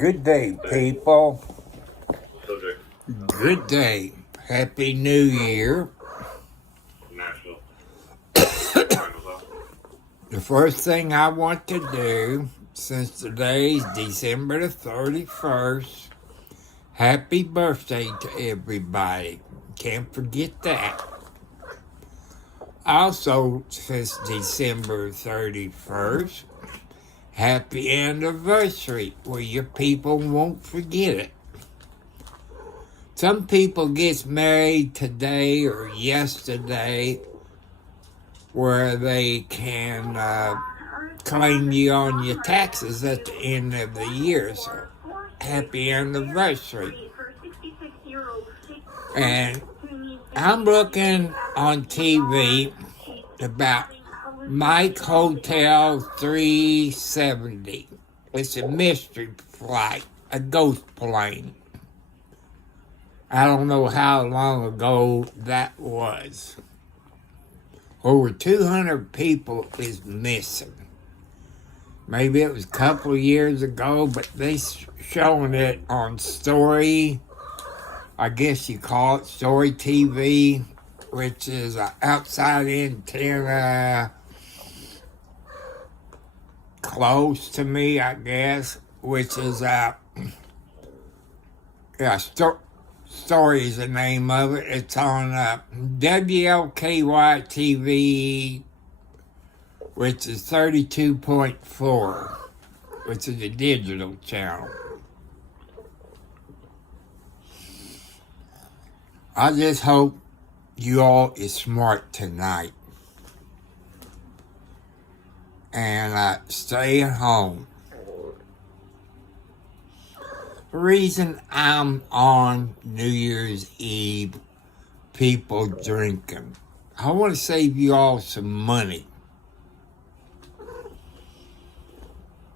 Good day, people. Subject. Good day. Happy New Year. National. The first thing I want to do, since today's December the 31st, happy birthday to everybody. Can't forget that. Also, since December 31st, happy anniversary, where your people won't forget it. Some people gets married today or yesterday where they can claim you on your taxes at the end of the year. So, happy anniversary. And I'm looking on TV about Mike Hotel 370. It's a mystery flight, a ghost plane. I don't know how long ago that was. Over 200 people is missing. Maybe it was a couple of years ago, but they showing it on Story, I guess you call it Story TV, which is an outside antenna close to me, I guess, which is Story is the name of it. It's on WLKY TV, which is 32.4, which is a digital channel. I just hope you all is smart tonight and stay at home. The reason I'm on New Year's Eve, people drinking, I want to save you all some money.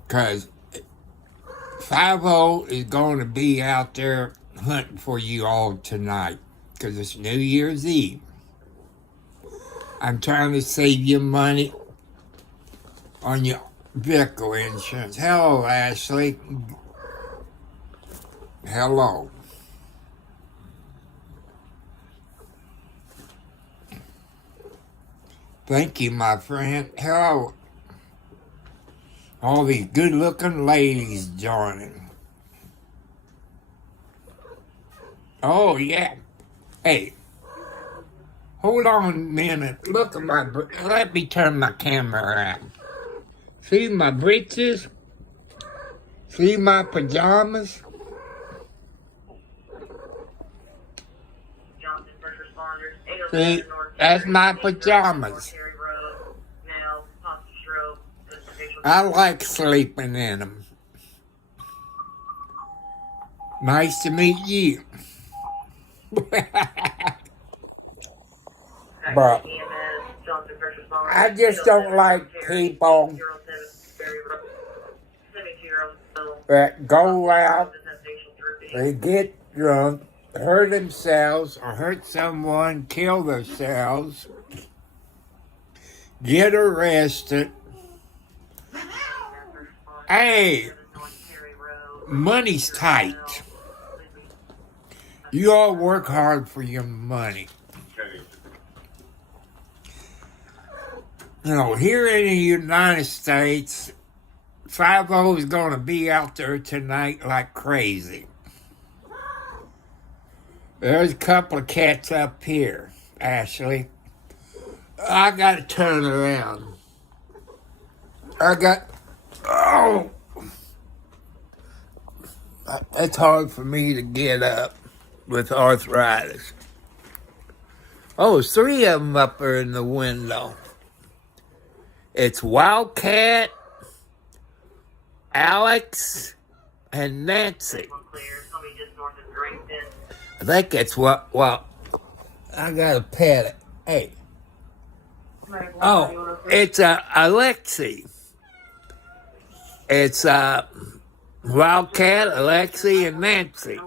Because 5-0 is going to be out there hunting for you all tonight. Because it's New Year's Eve. I'm trying to save you money on your vehicle insurance. Hello, Ashley. Hello. Thank you, my friend. Hello. All these good-looking ladies joining. Oh, yeah. Hey, hold on a minute. Look at let me turn my camera on. See my breeches? See my pajamas? See, that's my pajamas. I like sleeping in them. Nice to meet you. But I just don't like people that go out, they get drunk, hurt themselves or hurt someone, kill themselves, get arrested. Hey, money's tight. You all work hard for your money. You know, here in the United States, 5-0 is going to be out there tonight like crazy. There's a couple of cats up here, Ashley. I got to turn around. It's hard for me to get up with arthritis. Oh, there's 3 of them up there in the window. It's Wildcat, Alex, and Nancy. I think it's well, I gotta pet it. Hey. Oh, it's Alexi. It's Wildcat, Alexi, and Nancy.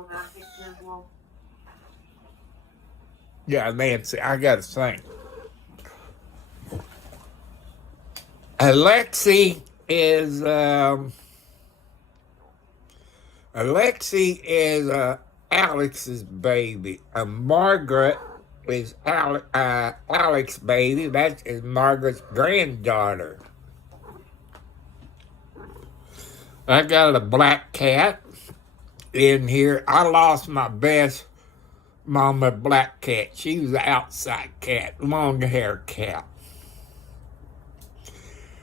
Yeah, Nancy, I gotta think. Alexi is Alexi is Alex's baby. Margaret is Alex's baby. That is Margaret's granddaughter. I got a black cat in here. I lost my best mama black cat. She was an outside cat, long hair cat.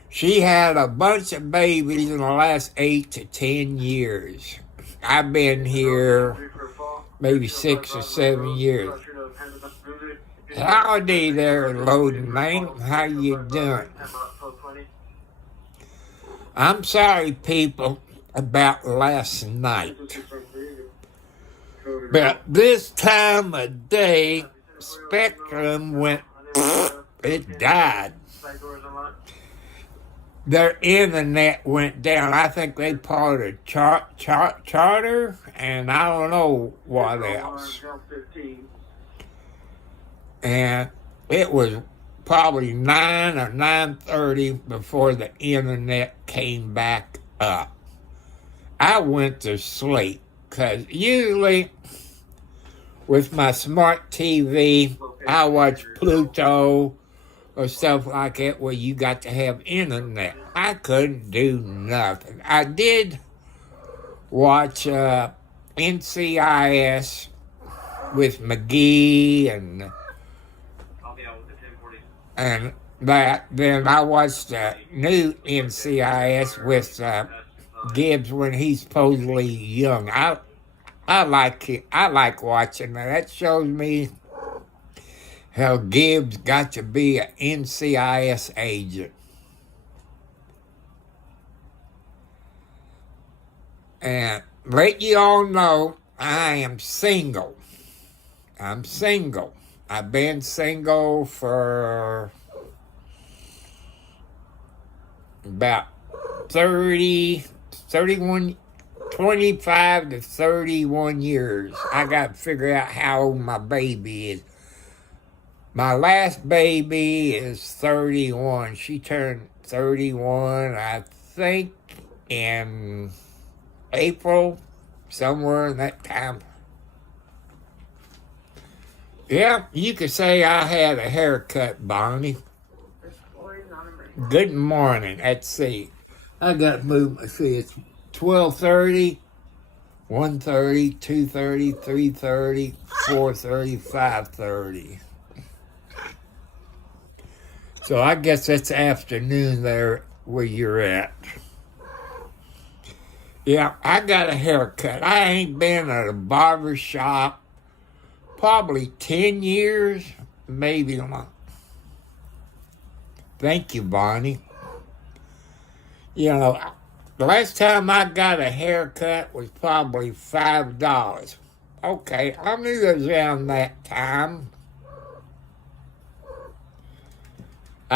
She had a bunch of babies in the last 8 to 10 years. I've been here maybe 6 or 7 years. Howdy there, Loading Man. How you doing? I'm sorry, people, about last night. But this time of day, Spectrum went, it died. Their internet went down. I think they part of Charter, and I don't know what else. And it was probably 9 or 9:30 before the internet came back up. I went to sleep, because usually with my smart TV, I watch Pluto or stuff like that where you got to have internet. I couldn't do nothing. I did watch NCIS with McGee and that. Then I watched the new NCIS with Gibbs when he's supposedly young. I like it. I like watching that. That shows me how Gibbs got to be an NCIS agent. And let you all know, I am single. I'm single. I've been single for about 25 to 31 years. I got to figure out how old my baby is. My last baby is 31. She turned 31, I think, in April, somewhere in that time. Yeah, you could say I had a haircut, Bonnie. Good morning. Let's see. I got to move. Let's see, it's 12:30, 1:30, 2:30, 3:30, 4:30, 5:30. So I guess it's afternoon there where you're at. Yeah, I got a haircut. I ain't been at a barber shop probably 10 years, maybe a month. Thank you, Bonnie. You know, the last time I got a haircut was probably $5. Okay, I knew it was around that time.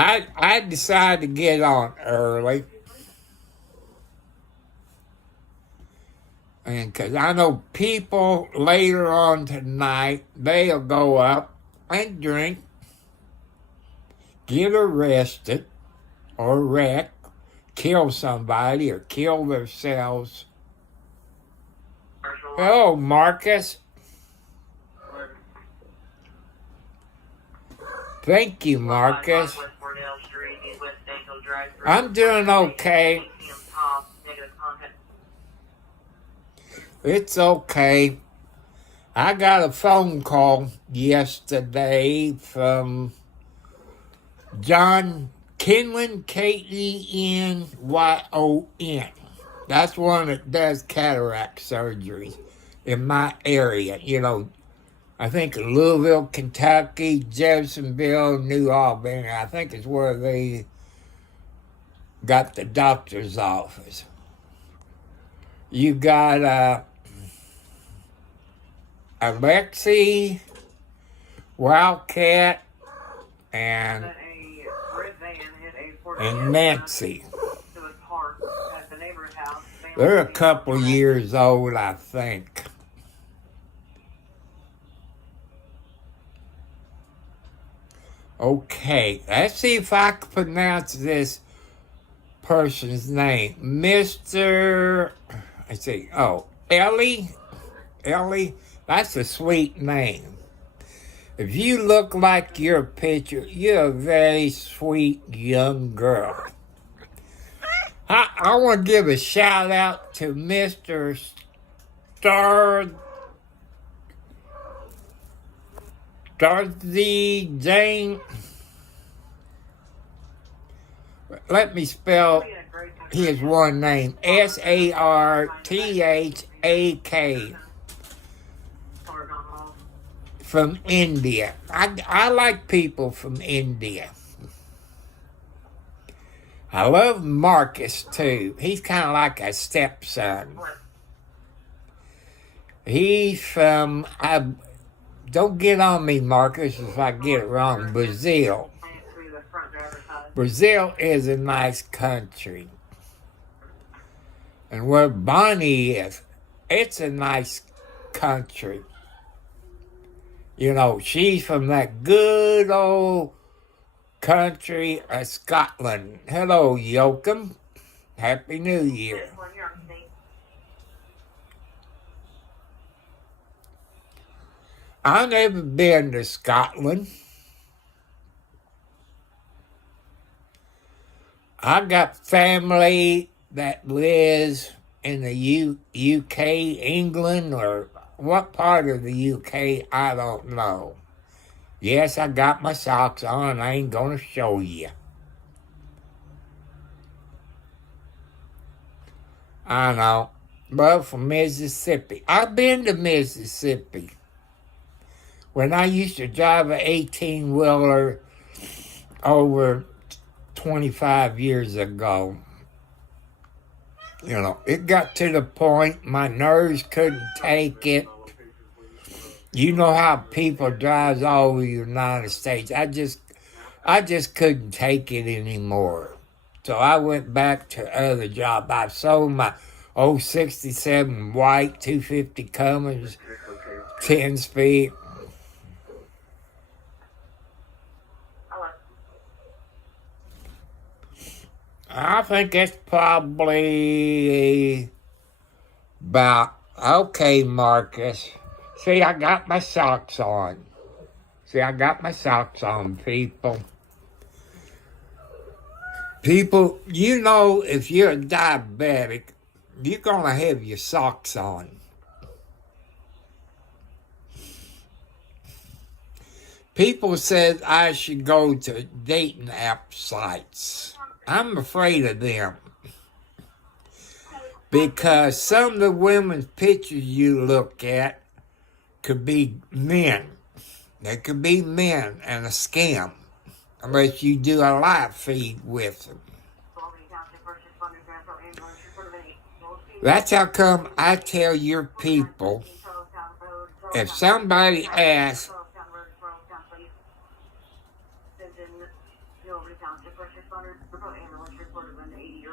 I decided to get on early. And because I know people later on tonight, they'll go up and drink, get arrested, or wreck, kill somebody, or kill themselves. Oh, Marcus. Thank you, Marcus. I'm doing okay. It's okay. I got a phone call yesterday from John Kenyon, Kenyon. That's one that does cataract surgery in my area. You know, I think Louisville, Kentucky, Jeffersonville, New Albany. I think is where they got the doctor's office. You got Alexi, Wildcat, and Nancy. They're a couple years old, I think. Okay, let's see if I can pronounce this person's name. Mr. Let's see. Oh, Ellie, Ellie, that's a sweet name. If you look like your picture, you're a very sweet young girl. I want to give a shout out to Mr. Starzy Jane. Let me spell his one name. Sarthak. From India. I like people from India. I love Marcus too. He's kind of like a stepson. He's from, don't get on me, Marcus, if I get it wrong, Brazil. Brazil is a nice country. And where Bonnie is, it's a nice country. You know, she's from that good old country of Scotland. Hello, Yoakum. Happy New Year. I've never been to Scotland. I got family that lives in the UK, England, or what part of the UK, I don't know. Yes, I got my socks on, and I ain't gonna show you. I know. Well, from Mississippi. I've been to Mississippi. When I used to drive an 18-wheeler over 25 years ago, you know, it got to the point my nerves couldn't take it. You know how people drive all over the United States. I just couldn't take it anymore. So I went back to other jobs. I sold my old 67 white 250 Cummins 10-speed. I think it's probably about, okay, Marcus. See, I got my socks on. People. People, you know, if you're a diabetic, you're going to have your socks on. People said I should go to dating app sites. I'm afraid of them. Because some of the women's pictures you look at could be men. They could be men and a scam. Unless you do a live feed with them. That's how come I tell your people, if somebody asks,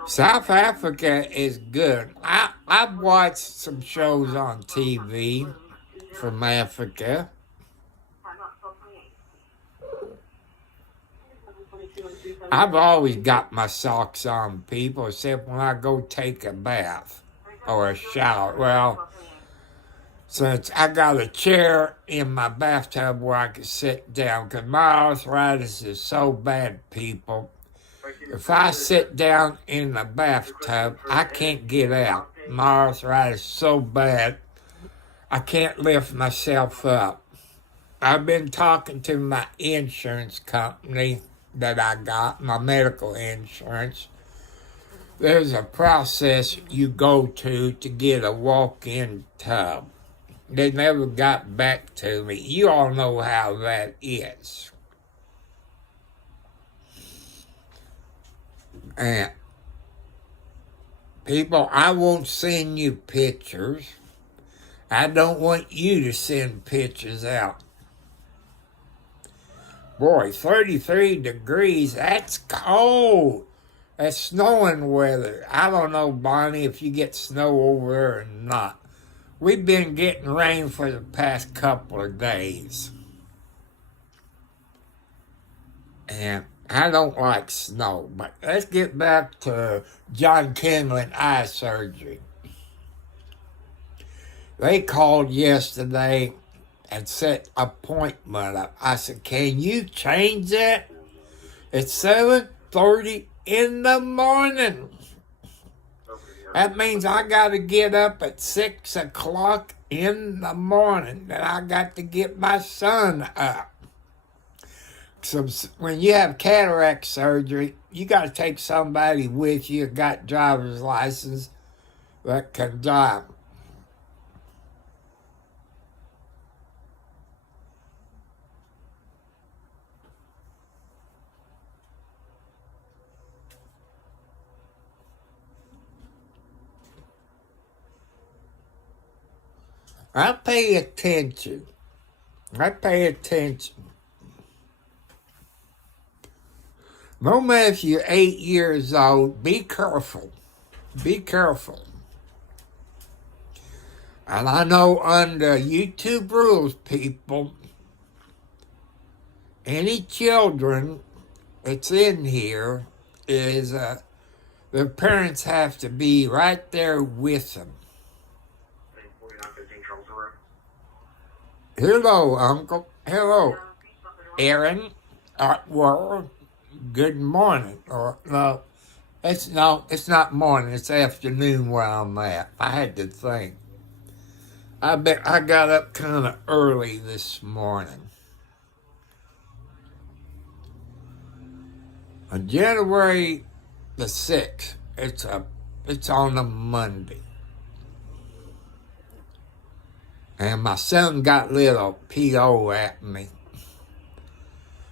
South Africa is good. I've watched some shows on TV from Africa. I've always got my socks on, people, except when I go take a bath or a shower. Well, since I got a chair in my bathtub where I can sit down, because my arthritis is so bad, people. If I sit down in the bathtub, I can't get out. My arthritis is so bad, I can't lift myself up. I've been talking to my insurance company that I got, my medical insurance. There's a process you go to get a walk-in tub. They never got back to me. You all know how that is. And people, I won't send you pictures. I don't want you to send pictures out. Boy, 33 degrees, that's cold. That's snowing weather. I don't know, Bonnie, if you get snow over there or not. We've been getting rain for the past couple of days. And I don't like snow, but let's get back to John Kenlin eye surgery. They called yesterday and set appointment up. I said, can you change that? It's 7:30 in the morning. That means I got to get up at 6 o'clock in the morning. And I got to get my son up. So when you have cataract surgery, you got to take somebody with you, got driver's license, that can drive. I pay attention. I pay attention. No matter if you're 8 years old, be careful. Be careful. And I know under YouTube rules, people, any children that's in here is their parents have to be right there with them. Hello, Uncle. Hello, Aaron. Well, good morning. Or no, it's not morning. It's afternoon where I'm at. I had to think. I got up kind of early this morning. On January the 6th, it's on a Monday. And my son got a little P.O. at me.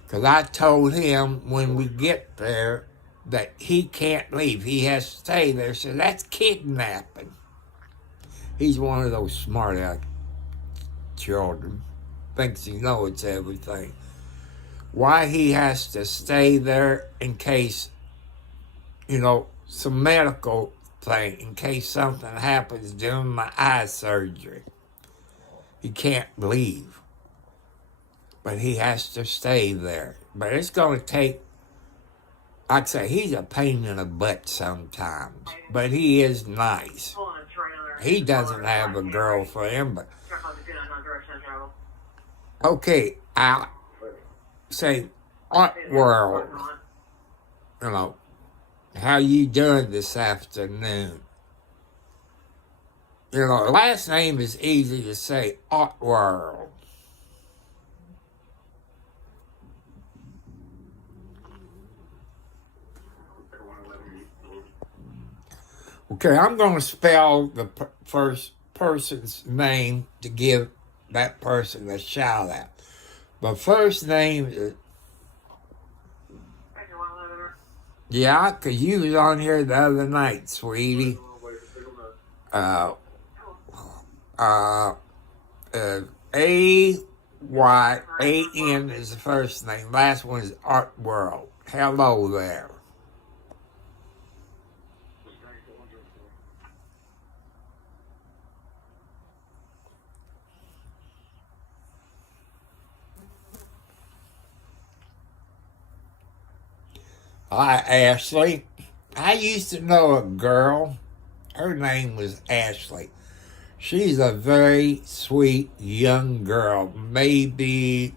Because I told him when we get there that he can't leave. He has to stay there. So that's kidnapping. He's one of those smart children. Thinks he knows everything. Why he has to stay there in case, some medical thing, in case something happens during my eye surgery. He can't leave. But he has to stay there. But it's going to take, I'd say he's a pain in the butt sometimes. But he is nice. He doesn't have a girlfriend, but... Okay, I say, Art World, how you doing this afternoon? Last name is easy to say, Art World. Okay, I'm going to spell the first person's name to give that person a shout out. But first name is... Yeah, because you was on here the other night, sweetie. A-Y-A-N is the first name. Last one is Art World. Hello there. Hi, Ashley. I used to know a girl. Her name was Ashley. She's a very sweet young girl. Maybe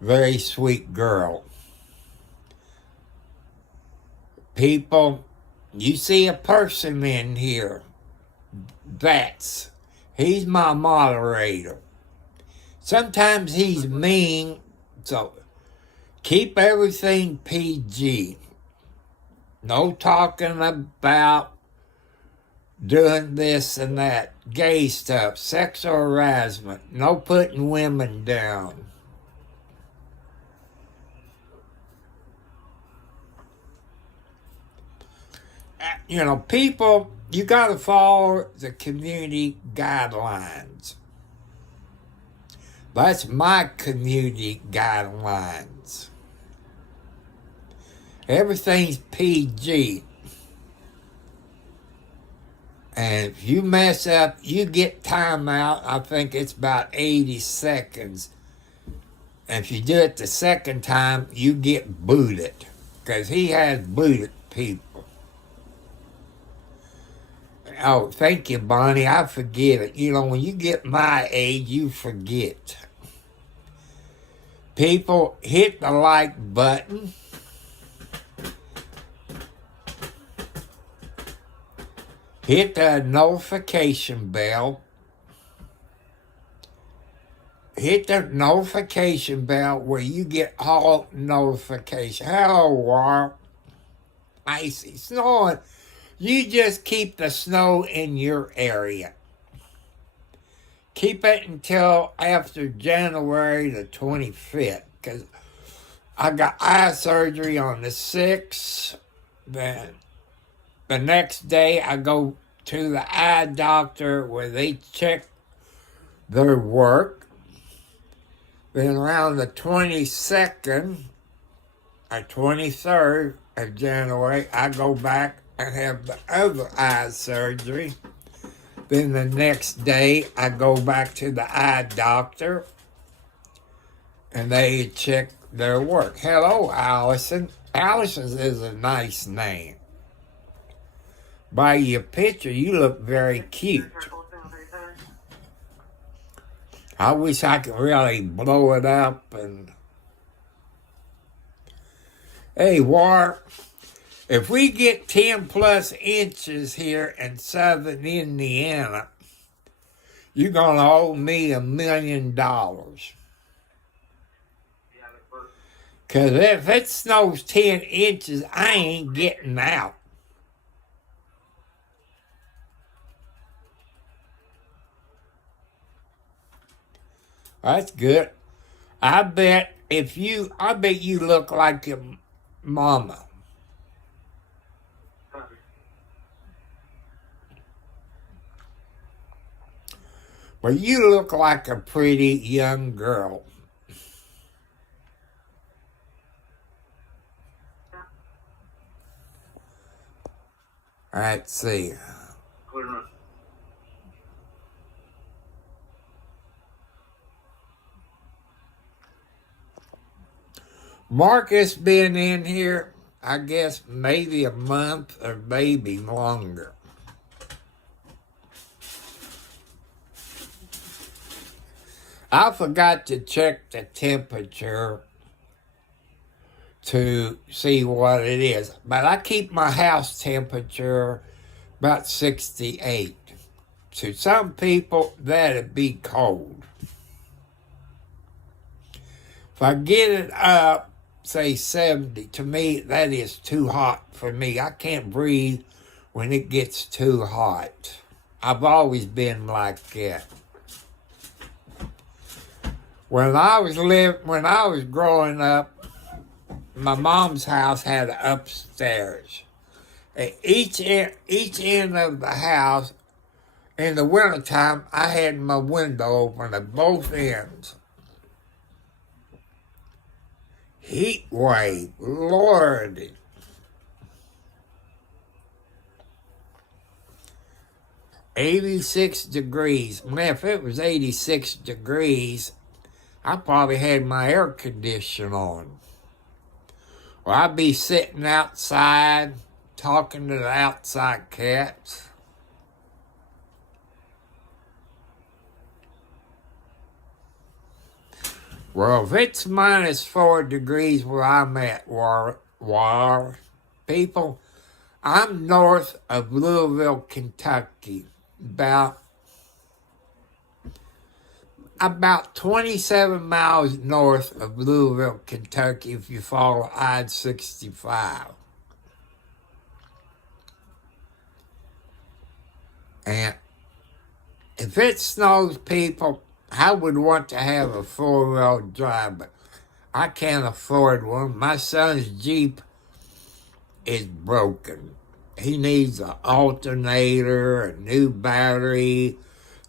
very sweet girl. People, you see a person in here. He's my moderator. Sometimes he's mean, so keep everything PG. No talking about doing this and that, gay stuff, sexual harassment, no putting women down. People, you got to follow the community guidelines. That's my community guidelines. Everything's PG. And if you mess up, you get time out. I think it's about 80 seconds. And if you do it the second time, you get booted. Because he has booted people. Oh, thank you, Bonnie. I forget it. You know, when you get my age, you forget. People, hit the like button. Hit the notification bell. Hit the notification bell where you get all notifications. Hello, War. Icy snowing. You just keep the snow in your area. Keep it until after January the 25th, because I got eye surgery on the 6th. Then the next day I go to the eye doctor where they check their work. Then around the 22nd or 23rd of January, I go back and have the other eye surgery. Then the next day, I go back to the eye doctor, and they check their work. Hello, Allison. Allison is a nice name. By your picture, you look very cute. I wish I could really blow it up and... Hey, War, if we get 10 plus inches here in southern Indiana, you're going to owe me $1 million. Because if it snows 10 inches, I ain't getting out. That's good. I bet you look like your mama. Well, you look like a pretty young girl. Let's see. Marcus been in here, I guess, maybe a month or maybe longer. I forgot to check the temperature to see what it is, but I keep my house temperature about 68. To some people, that'd be cold. If I get it up, say 70, to me, that is too hot for me. I can't breathe when it gets too hot. I've always been like that. When I was growing up, my mom's house had an upstairs. At each end of the house, in the wintertime, I had my window open at both ends. Heat wave, Lord. $86 degrees. Man, if it was 86 degrees, I probably had my air conditioner on. Or I'd be sitting outside talking to the outside cats. Well, if it's minus 4 degrees where I'm at, people, I'm north of Louisville, Kentucky, about 27 miles north of Louisville, Kentucky, if you follow I-65. And if it snows, people, I would want to have a four-wheel drive, but I can't afford one. My son's Jeep is broken. He needs an alternator, a new battery,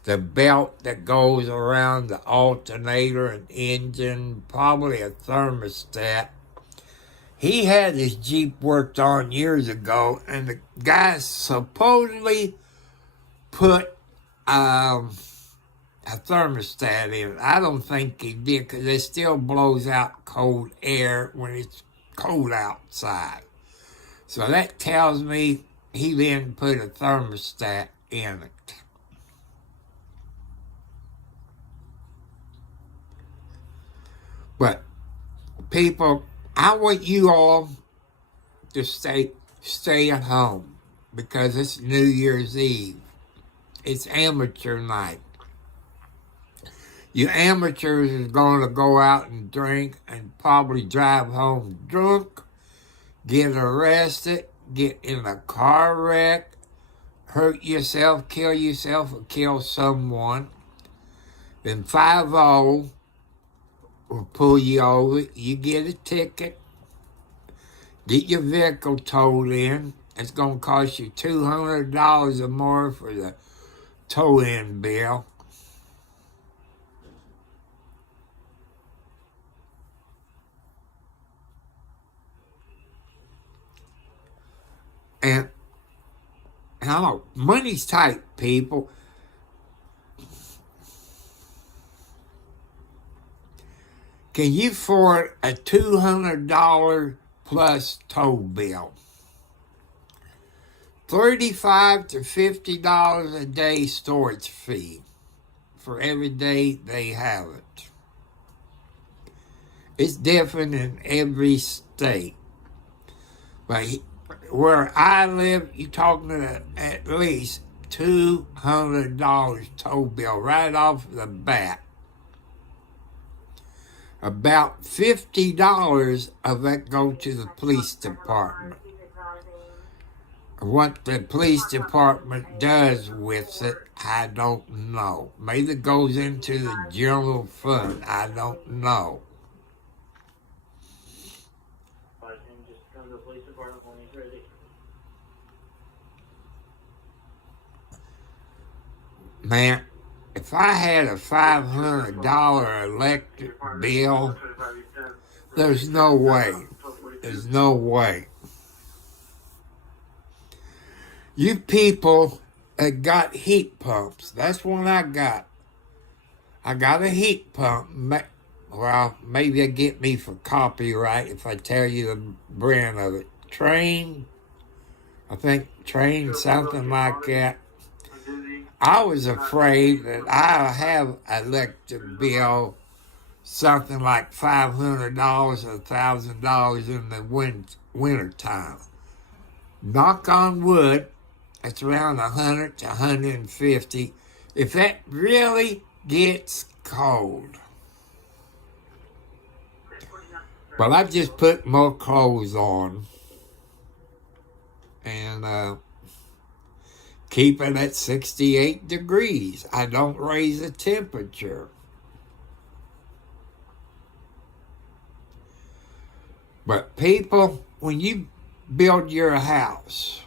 the belt that goes around the alternator and engine, probably a thermostat. He had his Jeep worked on years ago, and the guy supposedly put a thermostat in it. I don't think he did, because it still blows out cold air when it's cold outside. So that tells me he didn't put a thermostat in it. But people, I want you all to stay at home because it's New Year's Eve. It's amateur night. You amateurs is going to go out and drink and probably drive home drunk, get arrested, get in a car wreck, hurt yourself, or kill someone. Then 5-0 will pull you over. You get a ticket, get your vehicle towed in. It's going to cost you $200 or more for the tow-in bill. And I know money's tight, people. Can you afford a $200 plus tow bill? $35 to $50 a day storage fee for every day they have it. It's different in every state. But where I live, you're talking at least $200 tow bill right off the bat. About $50 of that go to the police department. What the police department does with it, I don't know. Maybe it goes into the general fund. I don't know. Man, if I had a $500 electric bill, there's no way. There's no way. You people that got heat pumps, that's what I got. I got a heat pump. Well, maybe it'll get me for copyright if I tell you the brand of it. Trane, I think Trane, something like that. I was afraid that I'll have an electric bill, something like $500 or $1,000 in the winter time. Knock on wood, it's around 100 to 150 if that really gets cold. Well, I've just put more clothes on and keep it at 68 degrees. I don't raise the temperature. But people, when you build your house,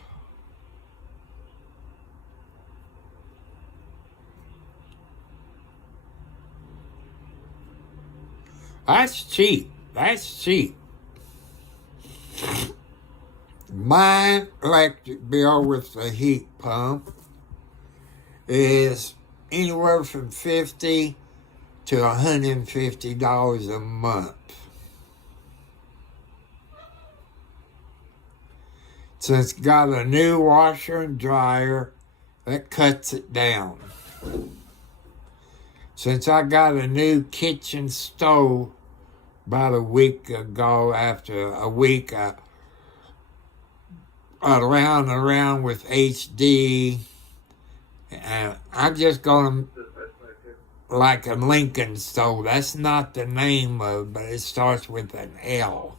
that's cheap. That's cheap. My electric bill with the heat pump is anywhere from $50 to $150 a month. Since it's got a new washer and dryer, that cuts it down. Since I got a new kitchen stove about a week ago, after a week around with HD, and I'm just going to, like a Lincoln stove. That's not the name of it, but it starts with an L.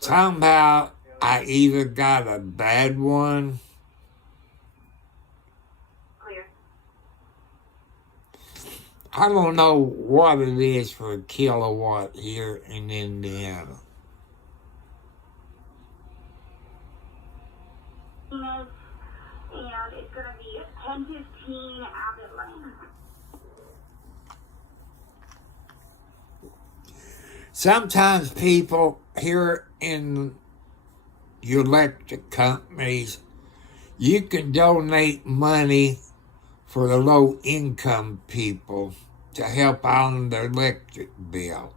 Somehow, I either got a bad one, I don't know what it is for a kilowatt here in Indiana. And it's going to be 1015 Abbott Lane. Sometimes people here in your electric companies, you can donate money for the low-income people to help out on their electric bill.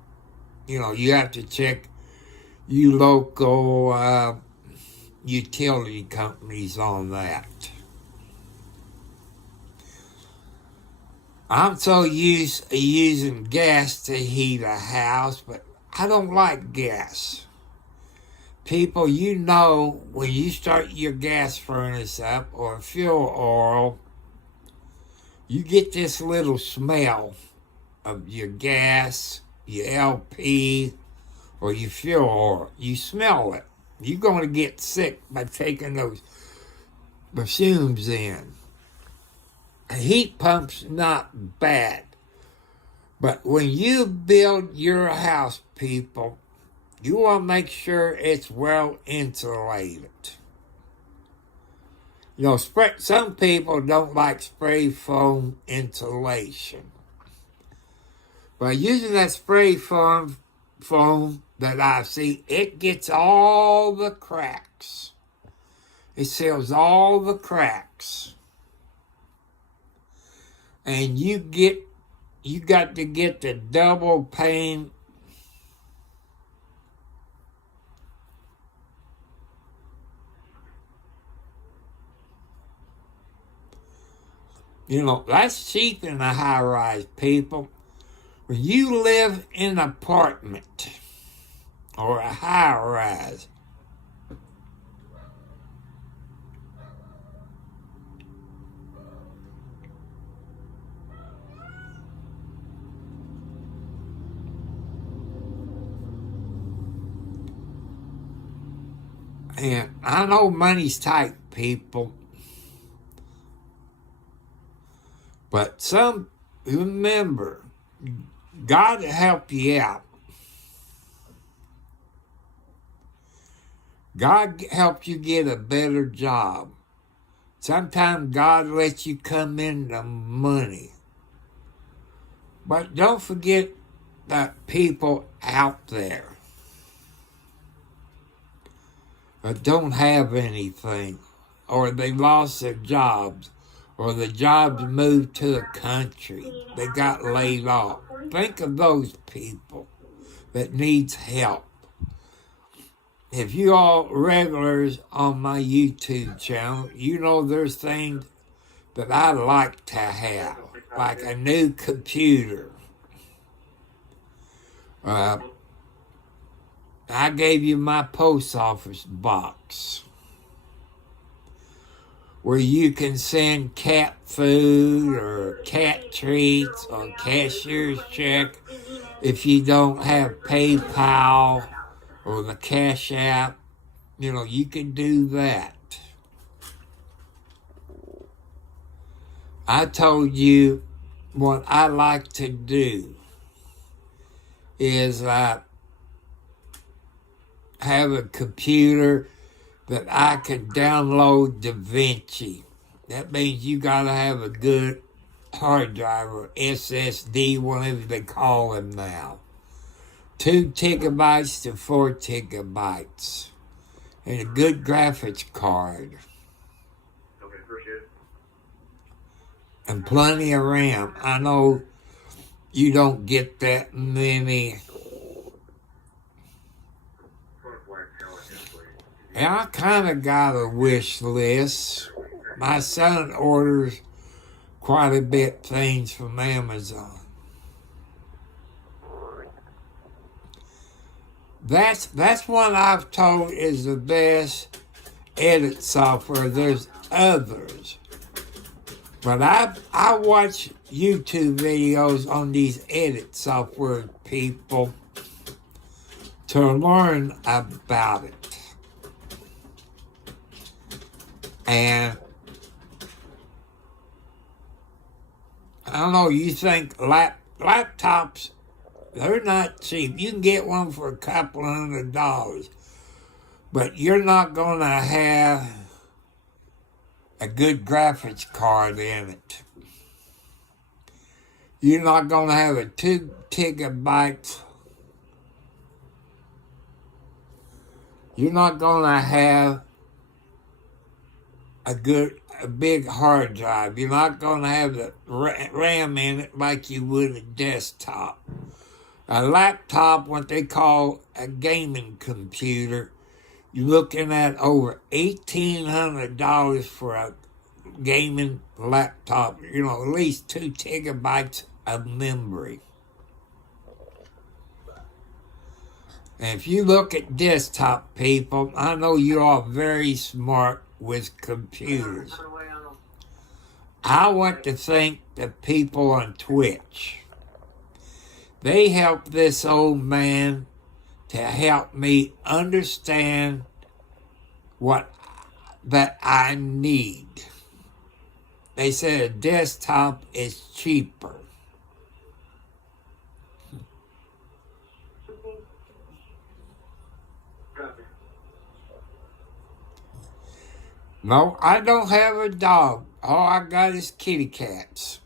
You know, you have to check local utility companies on that. I'm so used to using gas to heat a house, but I don't like gas. People, you know, when you start your gas furnace up or fuel oil, you get this little smell of your gas, your LP, or your fuel oil. You smell it. You're going to get sick by taking those fumes in. A heat pump's not bad. But when you build your house, people, you want to make sure it's well insulated. You know, some people don't like spray foam insulation. By using that spray foam that I see, it gets all the cracks. It seals all the cracks. And you got to get the double pane. You know, that's cheap in a high-rise, people. When you live in an apartment or a high-rise, and I know money's tight, people, but remember, God will help you out. God helps you get a better job. Sometimes God lets you come into money. But don't forget that people out there that don't have anything, or they lost their jobs, or the jobs moved to the country. They got laid off. Think of those people that needs help. If you all regulars on my YouTube channel, you know there's things that I like to have, like a new computer. I gave you my post office box where you can send cat food or cat treats or cashier's check if you don't have PayPal or the Cash App. You know, you can do that. I told you what I like to do is have a computer that I can download DaVinci. That means you gotta have a good hard drive or SSD, whatever they call them now. 2 gigabytes to 4 gigabytes. And a good graphics card. Okay, appreciate it. And plenty of RAM. I know you don't get that many. And I kind of got a wish list. My son orders quite a bit things from Amazon. That's what I've told is the best edit software. There's others. But I watch YouTube videos on these edit software people to learn about it. And I don't know, you think laptops, they're not cheap. You can get one for a couple $100, but you're not going to have a good graphics card in it. You're not going to have a 2 gigabytes. You're not going to have a big hard drive. You're not going to have the RAM in it like you would a desktop. A laptop, what they call a gaming computer, you're looking at over $1,800 for a gaming laptop, at least 2 gigabytes of memory. And if you look at desktop people, I know you're all very smart with computers. I want to thank the people on Twitch. They helped this old man to help me understand what that I need. They said a desktop is cheaper. No, I don't have a dog. All I got is kitty cats.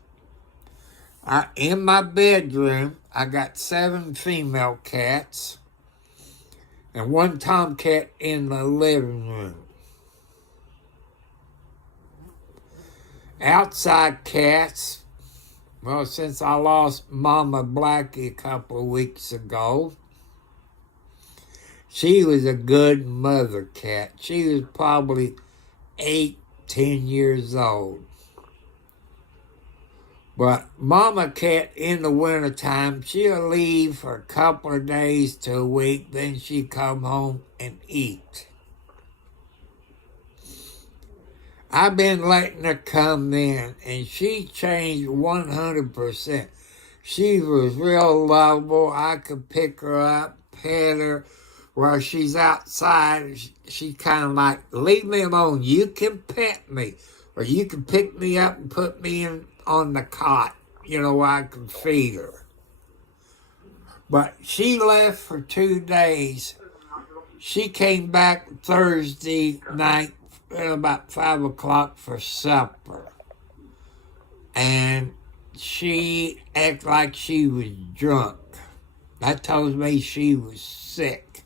In my bedroom, I got 7 female cats and 1 tomcat in the living room. Outside cats, well, since I lost Mama Blackie a couple of weeks ago, she was a good mother cat. She was probably 10 years old. But Mama cat in the wintertime, she'll leave for a couple of days to a week, then she come home and eat. I've been letting her come in, and she changed 100%. She was real lovable. I could pick her up, pet her. While she's outside, she kind of like, leave me alone. You can pet me, or you can pick me up and put me on the cot, where I can feed her. But she left for 2 days. She came back Thursday night at about 5 o'clock for supper. And she acted like she was drunk. That tells me she was sick.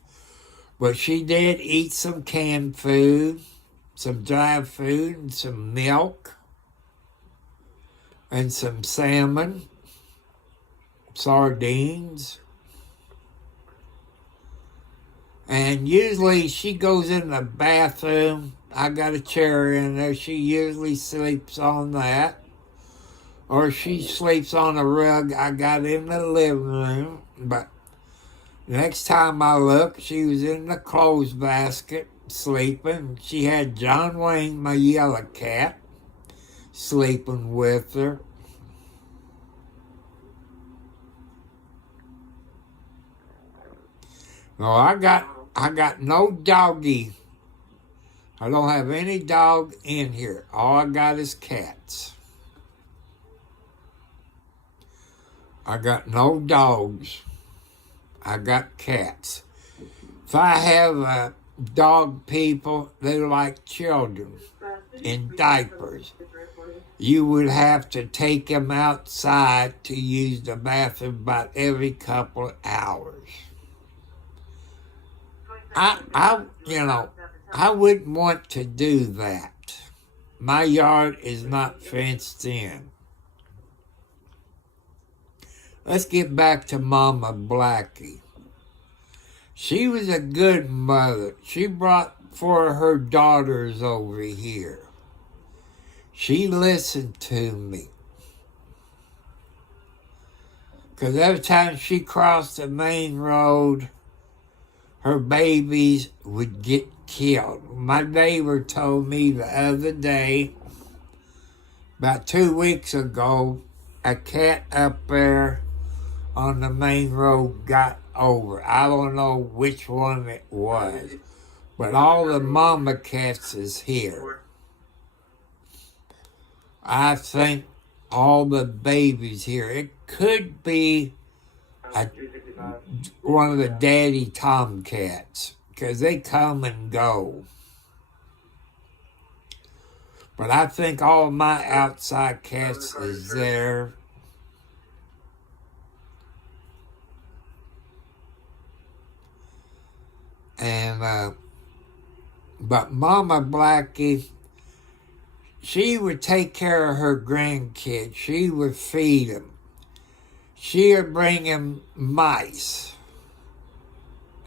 But she did eat some canned food, some dry food, and some milk, and some salmon, sardines. And usually she goes in the bathroom. I got a chair in there. She usually sleeps on that. Or she sleeps on a rug I got in the living room. But next time I looked, she was in the clothes basket sleeping. She had John Wayne, my yellow cat, sleeping with her. No, I got no doggy. I don't have any dog in here. All I got is cats. I got no dogs. I got cats. If I have dog people, they're like children in diapers. You would have to take them outside to use the bathroom about every couple of hours. I wouldn't want to do that. My yard is not fenced in. Let's get back to Mama Blackie. She was a good mother. She brought 4 of her daughters over here. She listened to me. Because every time she crossed the main road, her babies would get killed. My neighbor told me the other day, about 2 weeks ago, a cat up there on the main road got over. I don't know which one it was, but all the mama cats is here. I think all the babies here. It could be one of the daddy tomcats, because they come and go. But I think all my outside cats is there. And, but Mama Blackie, she would take care of her grandkids. She would feed them. She would bring them mice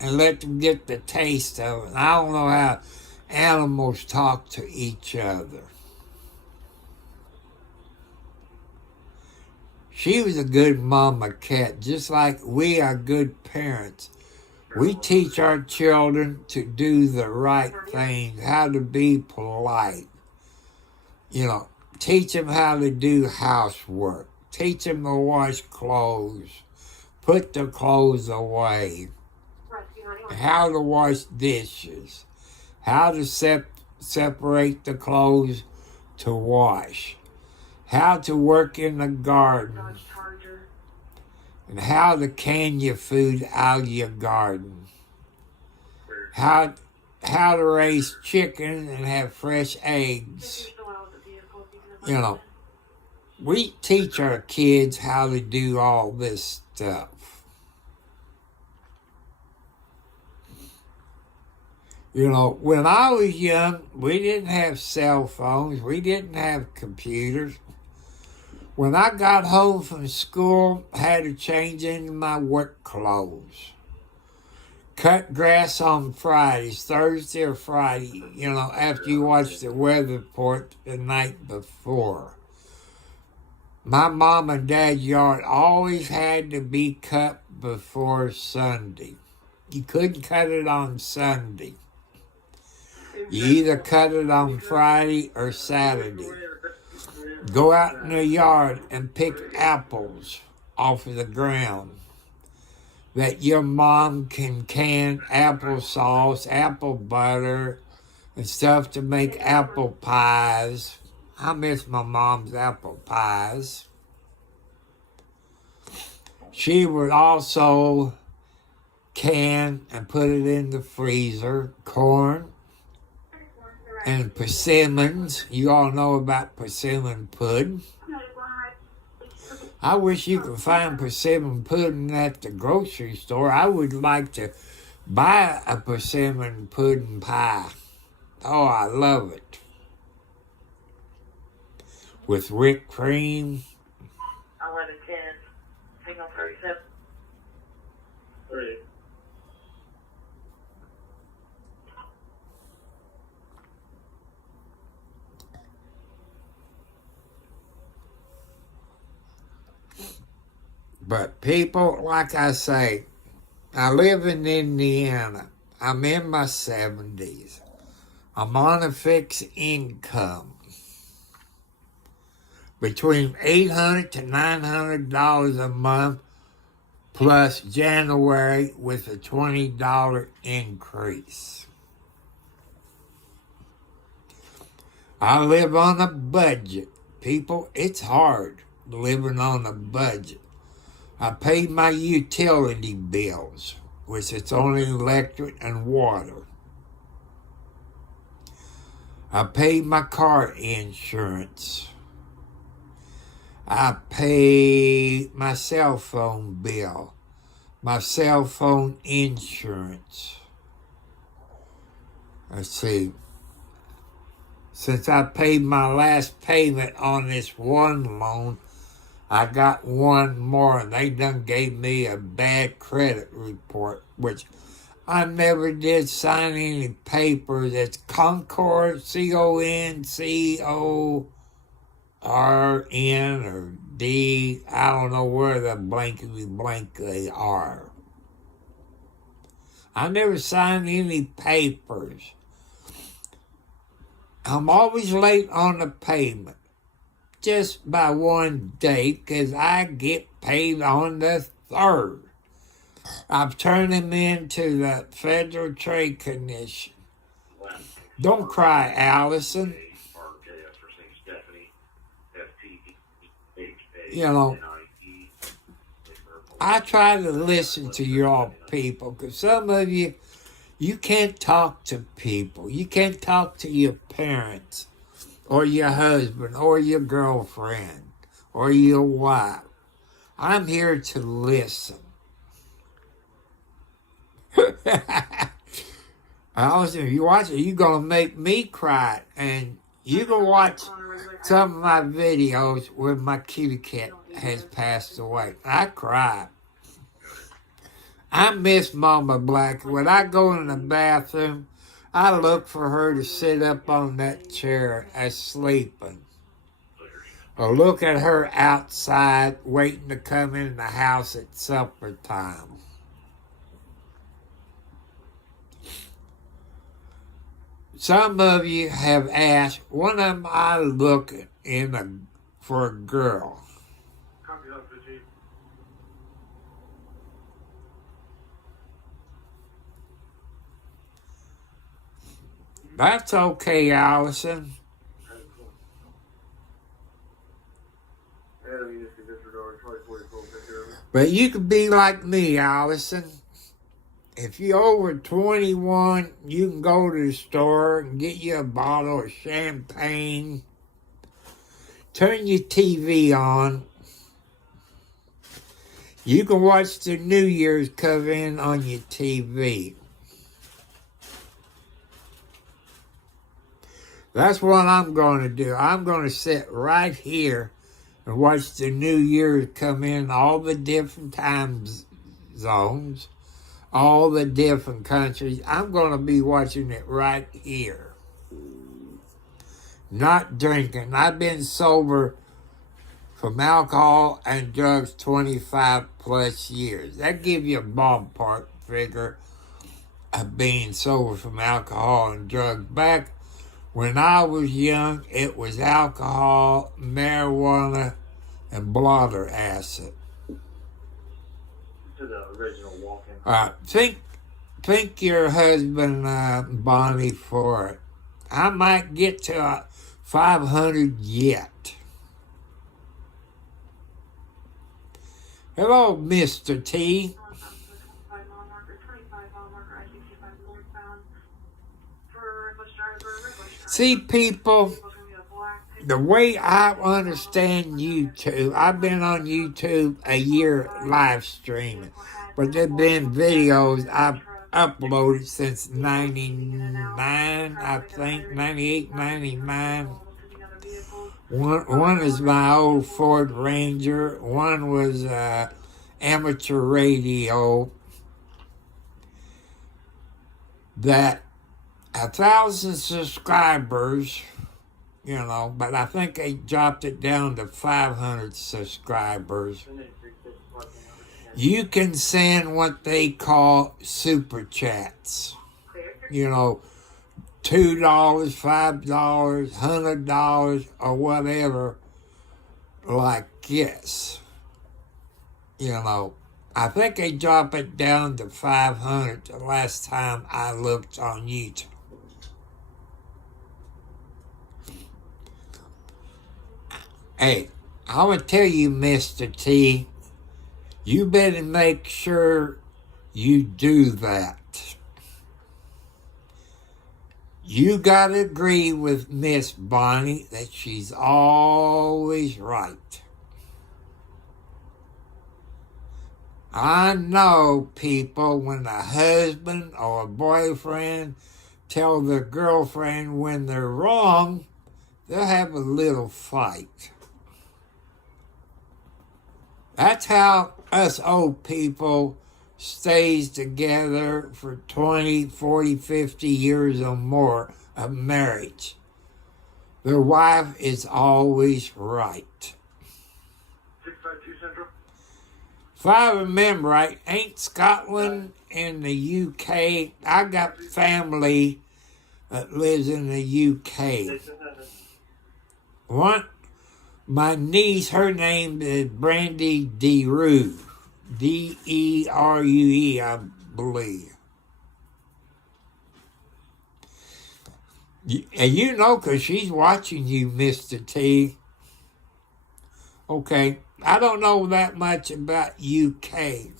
and let them get the taste of it. I don't know how animals talk to each other. She was a good mama cat, just like we are good parents. We teach our children to do the right things, how to be polite. Teach them how to do housework. Teach them to wash clothes, put the clothes away, how to wash dishes, how to separate the clothes to wash, how to work in the garden, and how to can your food out of your garden, how to raise chicken and have fresh eggs. We teach our kids how to do all this stuff. When I was young, we didn't have cell phones. We didn't have computers. When I got home from school, I had to change into my work clothes. Cut grass on Fridays, Thursday or Friday, after you watch the weather report the night before. My mom and dad's yard always had to be cut before Sunday. You couldn't cut it on Sunday. You either cut it on Friday or Saturday. Go out in the yard and pick apples off of the ground that your mom can can applesauce, apple butter, and stuff to make apple pies. I miss my mom's apple pies. She would also can and put it in the freezer, corn and persimmons. You all know about persimmon pudding. I wish you could find persimmon pudding at the grocery store. I would like to buy a persimmon pudding pie. Oh, I love it. With whipped cream. 11:10. Hang on 37. 30. But people, like I say, I live in Indiana. I'm in my 70s. I'm on a fixed income. Between $800 to $900 a month, plus January with a $20 increase. I live on a budget. People, it's hard living on a budget. I pay my utility bills, which it's only electric and water. I pay my car insurance. I pay my cell phone bill, my cell phone insurance. Let's see. Since I paid my last payment on this one loan, I got one more, and they done gave me a bad credit report, which I never did sign any papers. It's Concord, CONCORN or D. I don't know where the blankety blank they are. I never signed any papers. I'm always late on the payment. Just by one day, because I get paid on the 3rd. I've turned them into the Federal Trade Commission. Don't cry, Allison. I try to listen to y'all people, because some of you can't talk to people. You can't talk to your parents, or your husband, or your girlfriend, or your wife. I'm here to listen. Also, if you watch it, you're going to make me cry. And you can watch some of my videos where my kitty cat has passed away. I cry. I miss Mama Black. When I go in the bathroom, I look for her to sit up on that chair as sleeping. or look at her outside waiting to come in the house at supper time. Some of you have asked, what am I looking for a girl? Copy that, Chief. That's okay, Allison. But you can be like me, Allison. If you're over 21, you can go to the store and get you a bottle of champagne. Turn your TV on. You can watch the New Year's come in on your TV. That's what I'm going to do. I'm going to sit right here and watch the New Year's come in, all the different time zones, all the different countries. I'm going to be watching it right here. Not drinking. I've been sober from alcohol and drugs 25 plus years. That gives you a ballpark figure of being sober from alcohol and drugs. Back when I was young, it was alcohol, marijuana, and blotter acid. To the original walk-in. Think your husband, Bonnie, for it. I might get to 500 yet. Hello, Mr. T. See, people, the way I understand YouTube, I've been on YouTube a year live streaming, but there have been videos I've uploaded since 99, I think, 98, 99. One is my old Ford Ranger. One was amateur radio. That 1,000 subscribers, but I think they dropped it down to 500 subscribers. You can send what they call super chats. $2, $5, $100, or whatever, like this. I think they drop it down to 500 the last time I looked on YouTube. Hey, I want to tell you, Mr. T, you better make sure you do that. You got to agree with Miss Bonnie that she's always right. I know people, when a husband or a boyfriend tell their girlfriend when they're wrong, they'll have a little fight. That's how us old people stays together for 20, 40, 50 years or more of marriage. Their wife is always right. 652 Central. If I remember right, ain't Scotland in the UK? I got family that lives in the UK. My niece, her name is Brandy DeRue. DERUE, I believe. And because she's watching you, Mr. T. Okay, I don't know that much about UK.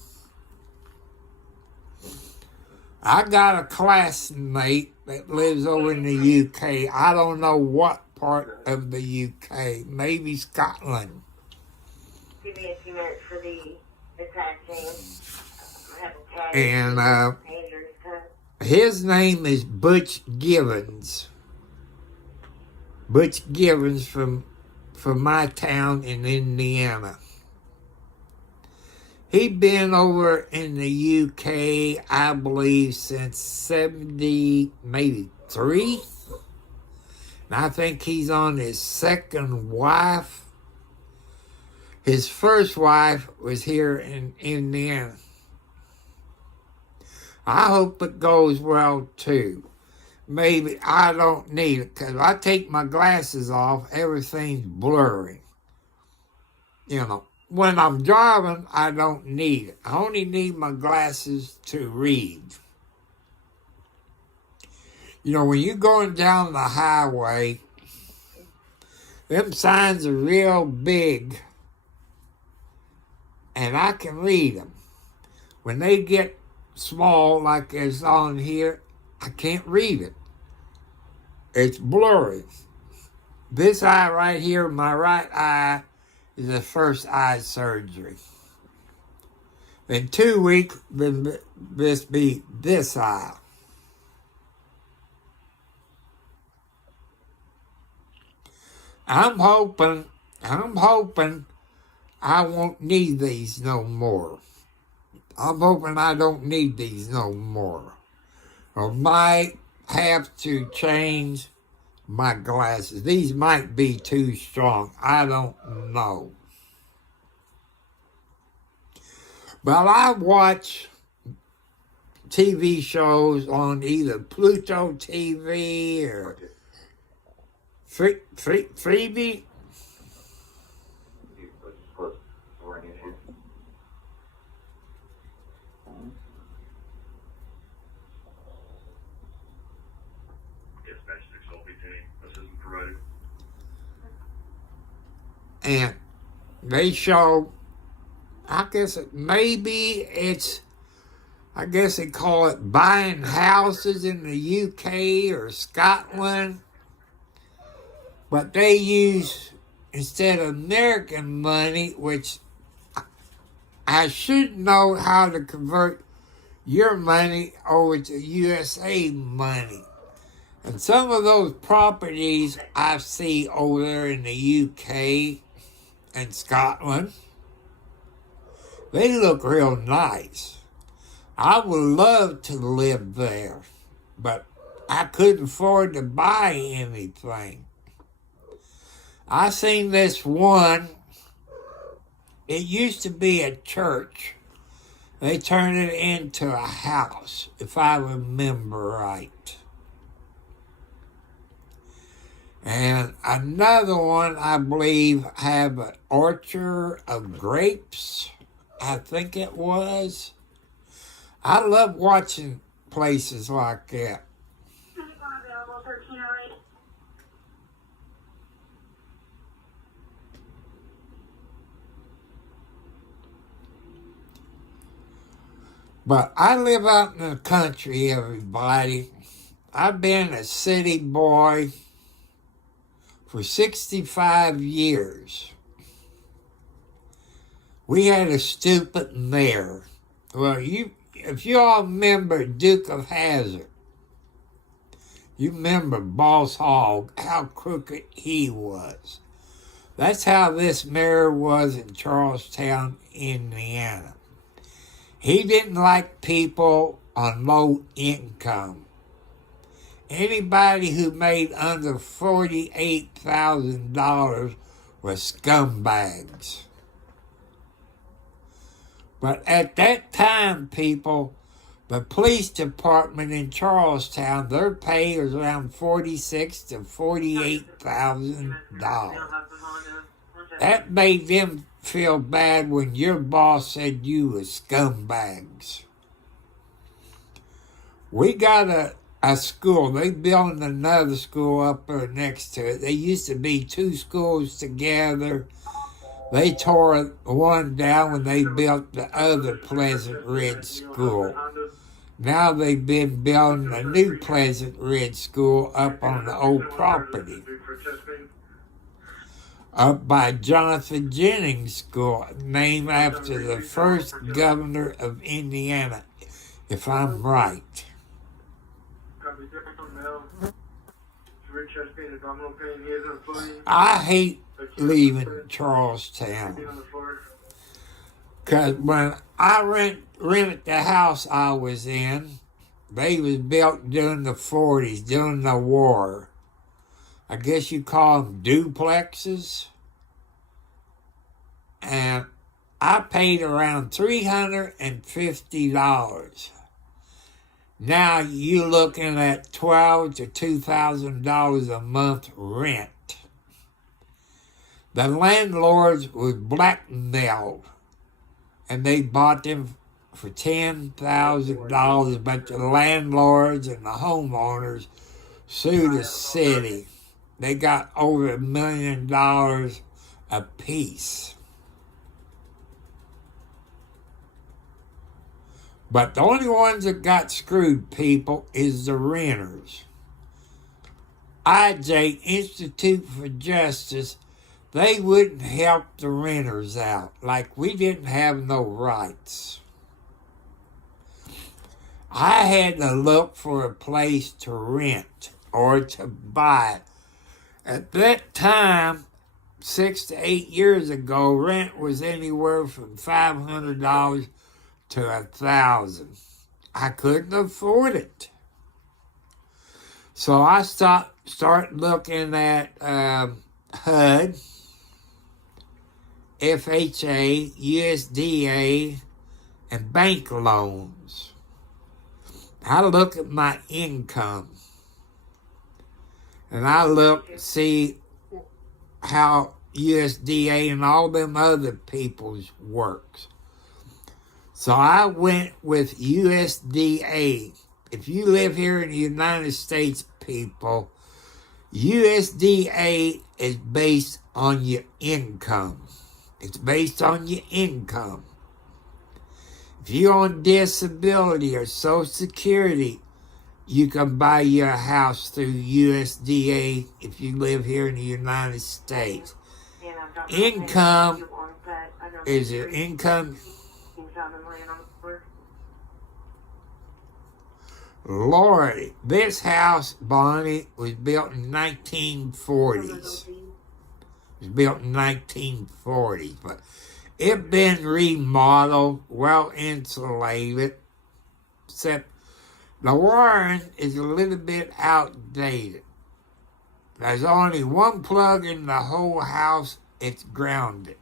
I got a classmate that lives over in the UK. I don't know what part of the UK. Maybe Scotland. Give me a few minutes for the tag team. I have a tag. And his name is Butch Givens. Butch Givens from my town in Indiana. He been over in the UK, I believe, since 70, maybe 3. And I think he's on his second wife. His first wife was here in Indiana. I hope it goes well too. Maybe I don't need it, because I take my glasses off, everything's blurry. You know, when I'm driving, I don't need it. I only need my glasses to read. You know, when you're going down the highway, them signs are real big, and I can read them. When they get small, like it's on here, I can't read it. It's blurry. This eye right here, my right eye, is the first eye surgery. In 2 weeks, this be this eye. I'm hoping I won't need these no more. I'm hoping I don't need these no more. I might have to change my glasses. These might be too strong. I don't know. But I watch TV shows on either Pluto TV or Freebie. And they show, I guess they call it buying houses in the UK or Scotland. But they use, instead of American money, which I should know how to convert your money over to USA money. And some of those properties I see over there in the UK and Scotland, they look real nice. I would love to live there, but I couldn't afford to buy anything. I seen this one. It used to be a church. They turned it into a house, if I remember right. And another one, I believe, have an orchard of grapes, I think it was. I love watching places like that. Available 1308. But I live out in the country, everybody. I've been a city boy for 65 years. We had a stupid mayor. Well, if you all remember Duke of Hazzard, you remember Boss Hogg, how crooked he was. That's how this mayor was in Charlestown, Indiana. He didn't like people on low income. Anybody who made under $48,000 were scumbags. But at that time, people, the police department in Charlestown, their pay was around $46,000 to $48,000. That made them feel bad when your boss said you were scumbags. We got a school. They built another school up there next to it. There used to be two schools together. They tore one down when they built the other Pleasant Ridge School. Now they've been building a new Pleasant Ridge School up on the old property, up by Jonathan Jennings School, named after the first governor of Indiana, if I'm right. I hate leaving Charlestown, because when I rented the house I was in, they was built during the 40s, during the war. I guess you call them duplexes. and I paid around $350. Now you're looking at $1,200 to $2,000 a month rent. The landlords were blackmailed, and they bought them for $10,000, but the landlords and the homeowners sued the city. They got over $1 million apiece. But the only ones that got screwed, people, is the renters. IJ, Institute for Justice, they wouldn't help the renters out. Like we didn't have no rights. I had to look for a place to rent or to buy. At that time, 6 to 8 years ago, rent was anywhere from $500 to $1,000. I couldn't afford it. So I start looking at HUD, FHA, USDA, and bank loans. I look at my income, and I look to see how USDA and all them other people's works. So I went with USDA. If you live here in the United States, people, USDA is based on your income. It's based on your income. If you're on disability or Social Security, you can buy your house through USDA if you live here in the United States. Income is your income. Lord, this house, Bonnie, was built in 1940s. It was built in 1940s, but it been remodeled, well insulated, except the wiring is a little bit outdated. There's only one plug in the whole house. It's grounded.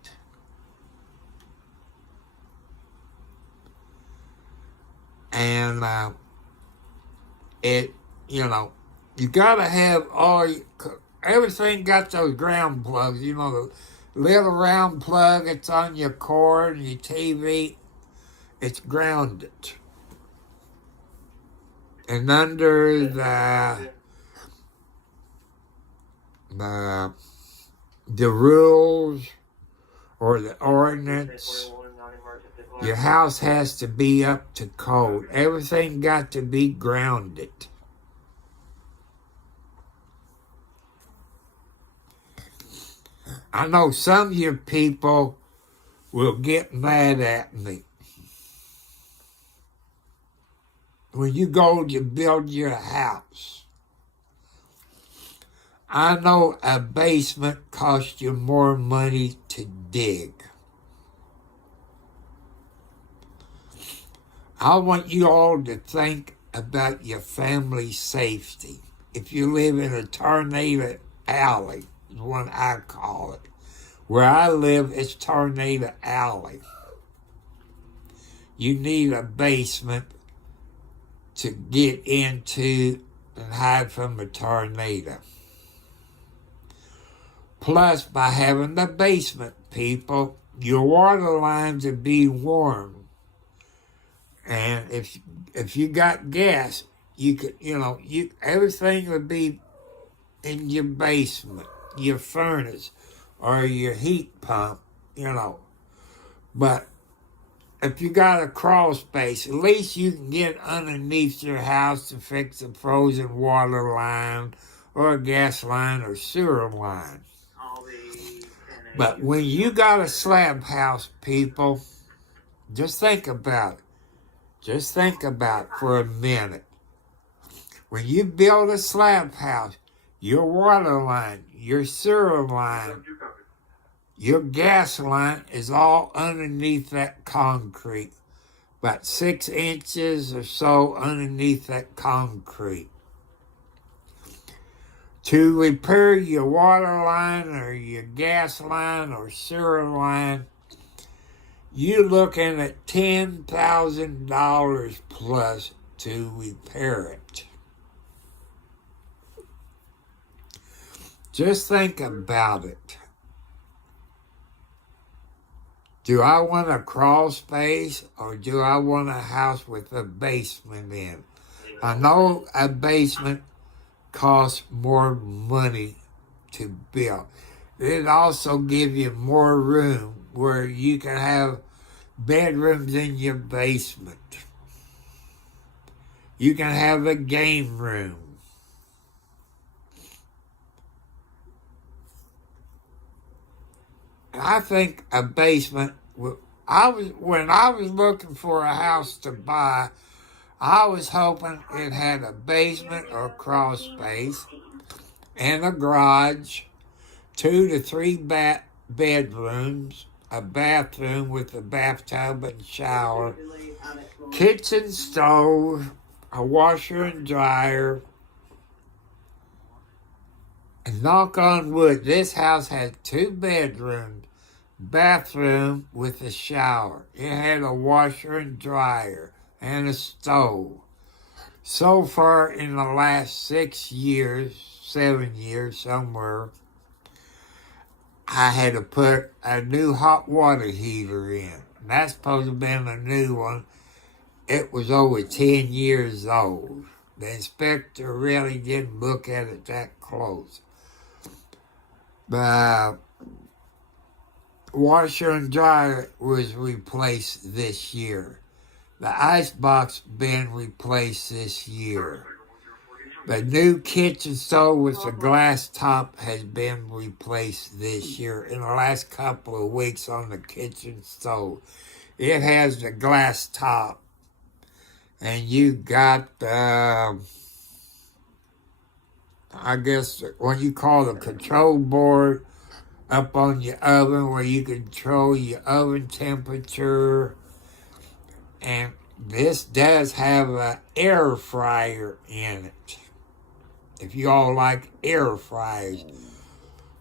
And you gotta have everything got those ground plugs, the little round plug that's on your cord and your TV, it's grounded. And under the rules or the ordinance, your house has to be up to code. Everything got to be grounded. I know some of you people will get mad at me. When you go to build your house, I know a basement costs you more money to dig. I want you all to think about your family's safety. If you live in a tornado alley, is what I call it. Where I live, it's Tornado Alley. You need a basement to get into and hide from a tornado. Plus, by having the basement, people, your water lines will be warm. And if you got gas, you could, everything would be in your basement, your furnace, or your heat pump, But if you got a crawl space, at least you can get underneath your house to fix a frozen water line or a gas line or sewer line. But when you got a slab house, people, just think about it. Just think about it for a minute. When you build a slab house, your water line, your sewer line, your gas line is all underneath that concrete. About 6 inches or so underneath that concrete. To repair your water line or your gas line or sewer line, you're looking at $10,000 plus to repair it. Just think about it. Do I want a crawl space or do I want a house with a basement in? I know a basement costs more money to build. It also gives you more room where you can have bedrooms in your basement. You can have a game room. I think a basement. When I was looking for a house to buy, I was hoping it had a basement or crawl space and a garage, 2 to 3 bedrooms, a bathroom with a bathtub and shower, kitchen stove, a washer and dryer. And knock on wood, this house had 2 bedrooms, bathroom with a shower. It had a washer and dryer and a stove. So far in the last 6 years, 7 years somewhere, I had to put a new hot water heater in. And that's supposed to have been a new one. It was over 10 years old. The inspector really didn't look at it that close. The washer and dryer was replaced this year. The icebox been replaced this year. The new kitchen stove with the glass top has been replaced this year in the last couple of weeks on the kitchen stove. It has the glass top. And you got the, I guess, what you call the control board up on your oven where you control your oven temperature. And this does have an air fryer in it, if you all like air fryers.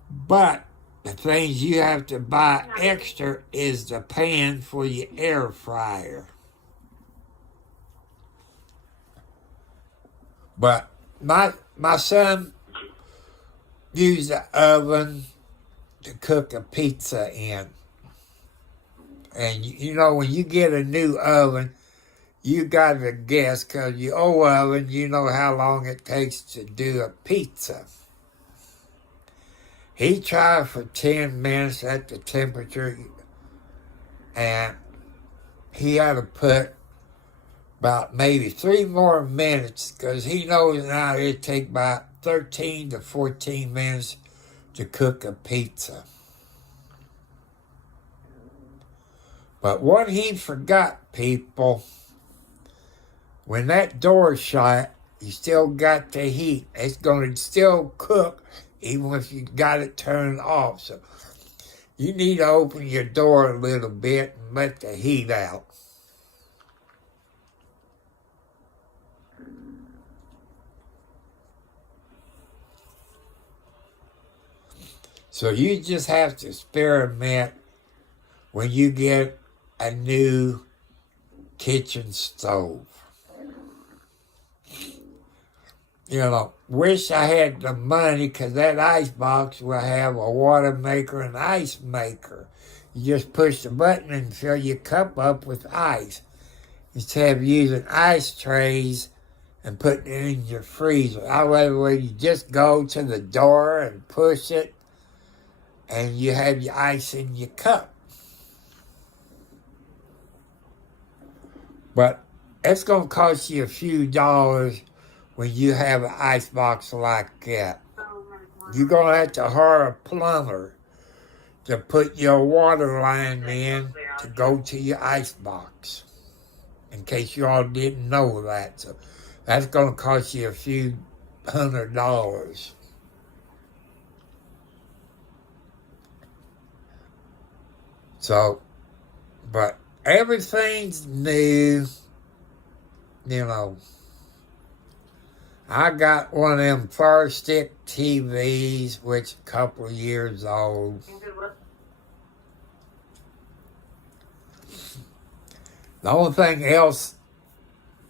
But the things you have to buy extra is the pan for your air fryer. But my son used the oven to cook a pizza in. And you know, when you get a new oven, you got to guess, because your old oven, you know how long it takes to do a pizza. He tried for 10 minutes at the temperature, and he had to put about maybe 3 more minutes, because he knows now it'd take about 13 to 14 minutes to cook a pizza. But what he forgot, people, when that door's shut, you still got the heat. It's going to still cook even if you got it turned off. So you need to open your door a little bit and let the heat out. So you just have to experiment when you get a new kitchen stove. You know, wish I had the money, because that ice box will have a water maker and ice maker. You just push the button and fill your cup up with ice, instead of using ice trays and putting it in your freezer. However, you just go to the door and push it, and you have your ice in your cup. But it's going to cost you a few dollars when you have an ice box like that. You're going to have to hire a plumber to put your water line in to go to your ice box, in case you all didn't know that. So that's going to cost you a few $100s. So, but everything's new, you know. I got one of them Fire Stick TVs, which a couple of years old. The only thing else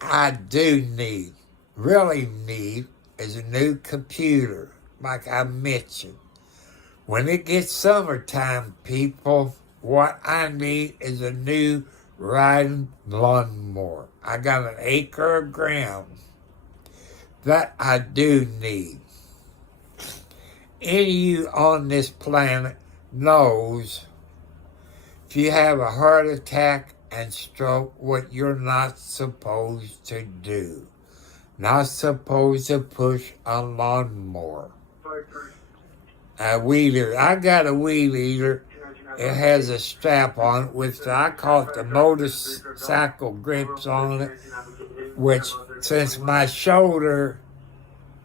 I do need, really need, is a new computer, like I mentioned. When it gets summertime, people, what I need is a new riding lawnmower. I got an acre of ground that I do need. Any of you on this planet knows if you have a heart attack and stroke, what you're not supposed to do. Not supposed to push a lawnmower. A weed eater. I got a weed eater. It has a strap on it, which I call it the motorcycle grips on it, which since my shoulder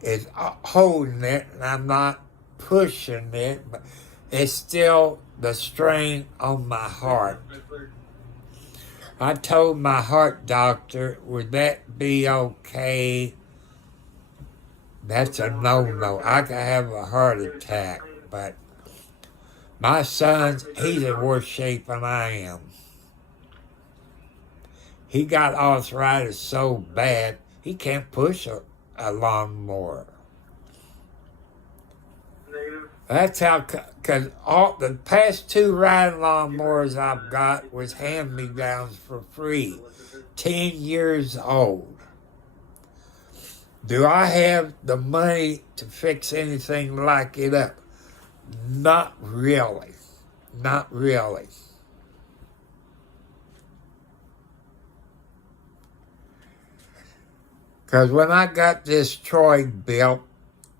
is holding it and I'm not pushing it, but it's still the strain on my heart. I told my heart doctor, would that be okay? That's a no-no. I could have a heart attack, but my son, he's in worse shape than I am. He got arthritis so bad, he can't push a lawnmower. That's how, because all the past 2 riding lawnmowers I've got was hand-me-downs for free. 10 years old. Do I have the money to fix anything like it up? Not really. Not really. Because when I got this Troy built,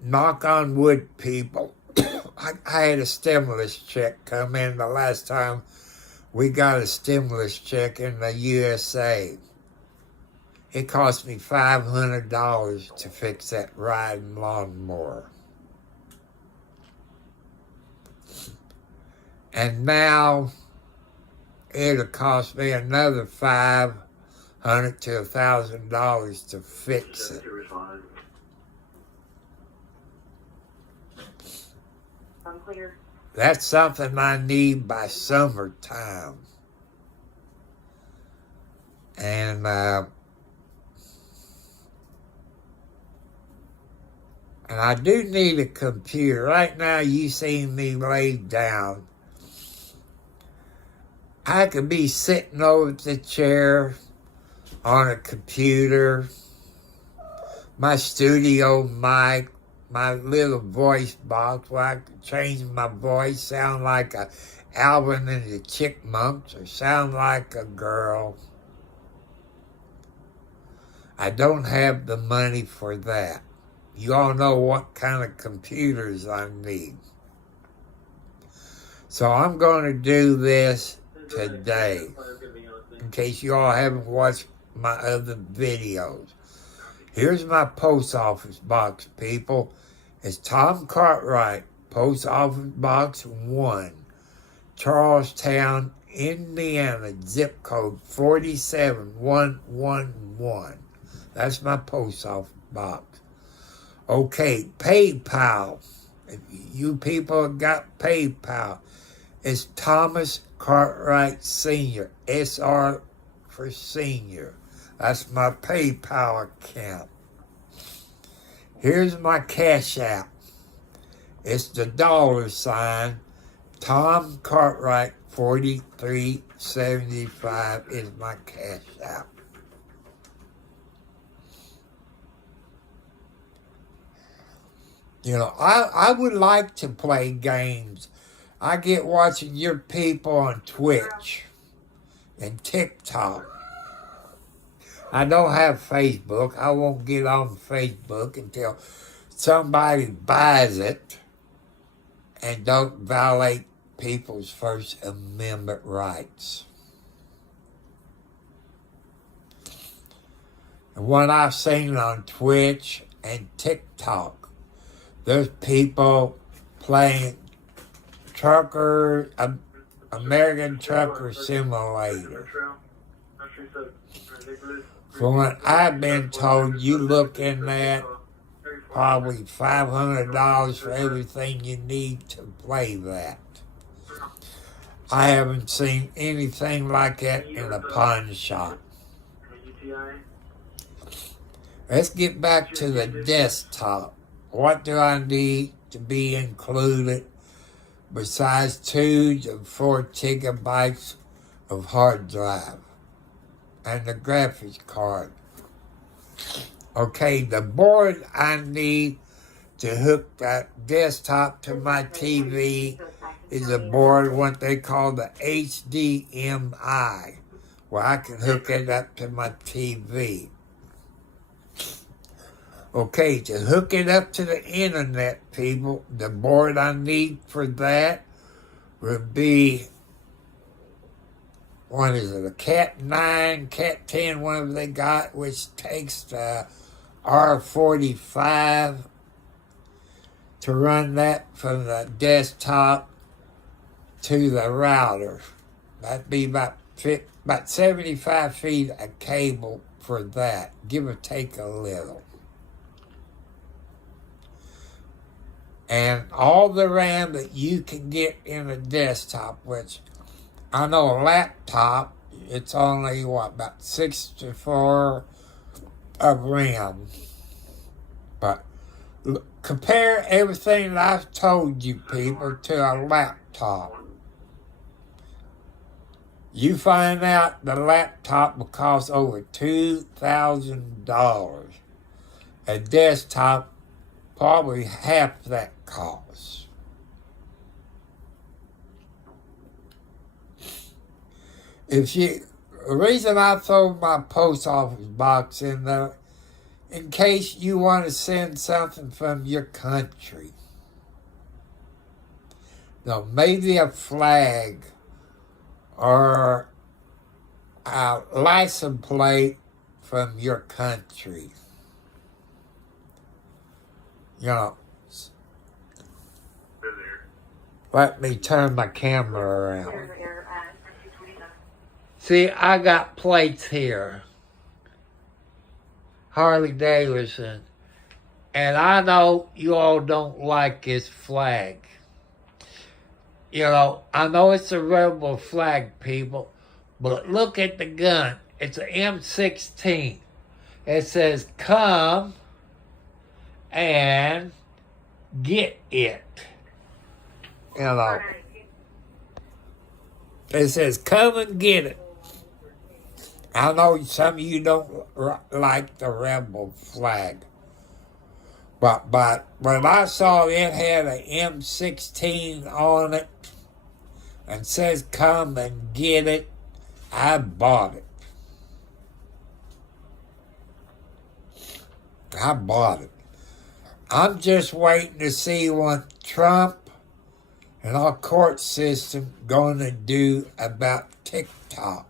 knock on wood, people, I had a stimulus check come in the last time we got a stimulus check in the USA. It cost me $500 to fix that riding lawnmower. And now it'll cost me another $500 to $1,000 to fix it. Unclear. That's something I need by summertime. And I do need a computer. Right now, you see me laid down. I could be sitting over the chair on a computer, my studio mic, my little voice box where I could change my voice, sound like a Alvin and the Chipmunks or sound like a girl. I don't have the money for that. You all know what kind of computers I need. So I'm going to do this today, in case you all haven't watched my other videos. Here's my post office box, people. It's Tom Cartwright, Post Office Box 1, Charlestown, Indiana, zip code 47111. That's my post office box. Okay, PayPal. If you people got PayPal, it's Thomas Cartwright Sr., SR for Senior. That's my PayPal account. Here's my Cash App. It's the $, Tom Cartwright 4375 is my Cash App. You know, I would like to play games. I get watching your people on Twitch and TikTok. I don't have Facebook. I won't get on Facebook until somebody buys it and don't violate people's First Amendment rights. And what I've seen on Twitch and TikTok, there's people playing American Trucker Simulator. From what I've been told, you look in that, probably $500 for everything you need to play that. I haven't seen anything like that in a pawn shop. UTI. Let's get back to the desktop. What do I need to be included besides 2 to 4 gigabytes of hard drive and the graphics card? Okay, the board I need to hook that desktop to my TV is a board, what they call the HDMI, where I can hook it up to my TV. Okay, to hook it up to the internet, people, the board I need for that would be, what is it, a Cat 9, Cat 10, whatever they got, which takes the R45 to run that from the desktop to the router. That'd be about 75 feet of cable for that, give or take a little. And all the RAM that you can get in a desktop, which I know a laptop, it's only, about 64 of RAM. But compare everything that I've told you people to a laptop. You find out the laptop will cost over $2,000. A desktop, probably half that cost. The reason I throw my post office box in there, in case you want to send something from your country. Now, maybe a flag or a license plate from your country. You know, let me turn my camera around. See, I got plates here. Harley Davidson. And I know you all don't like this flag. You know, I know it's a rebel flag, people, but look at the gun. It's an M16. It says, come and get it. You know, it says, come and get it. I know some of you don't like the rebel flag. But when I saw it had an M16 on it and says come and get it, I bought it. I bought it. I'm just waiting to see what Trump and our court system going to do about TikTok.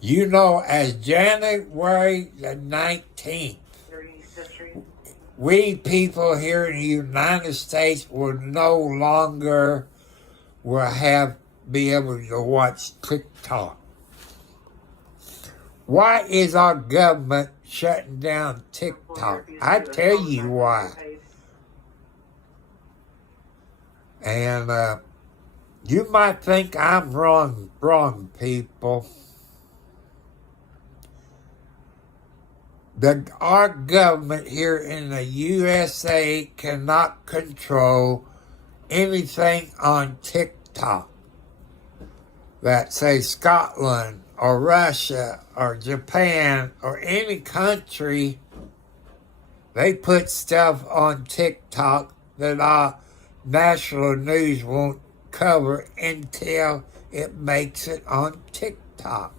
You know, as January the 19th, we people here in the United States will no longer be able to watch TikTok. Why is our government shutting down TikTok? I tell you why. And you might think I'm wrong, people. Our government here in the USA cannot control anything on TikTok that say Scotland or Russia or Japan or any country. They put stuff on TikTok that our national news won't cover until it makes it on TikTok.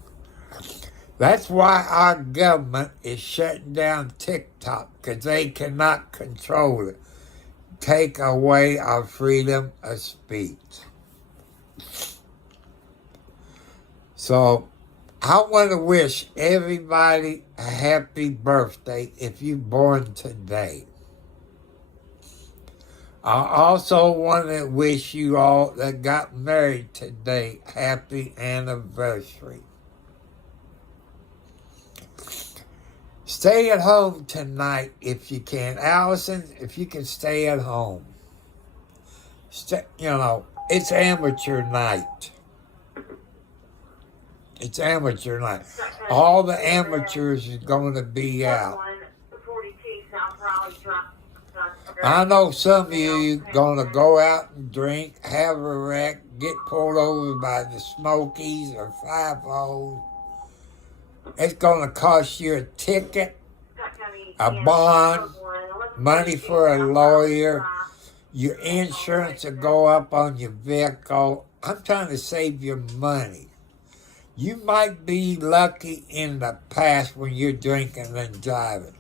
That's why our government is shutting down TikTok, because they cannot control it. Take away our freedom of speech. So, I want to wish everybody a happy birthday if you're born today. I also want to wish you all that got married today happy anniversary. Stay at home tonight if you can. Allison, if you can stay at home. it's amateur night. It's amateur night. All the amateurs is going to be out. 42 South Raleigh Drive. I know some of you going to go out and drink, have a wreck, get pulled over by the Smokies or 5-0. It's going to cost you a ticket, a bond, money for a lawyer. Your insurance will go up on your vehicle. I'm trying to save you money. You might be lucky in the past when you're drinking and driving.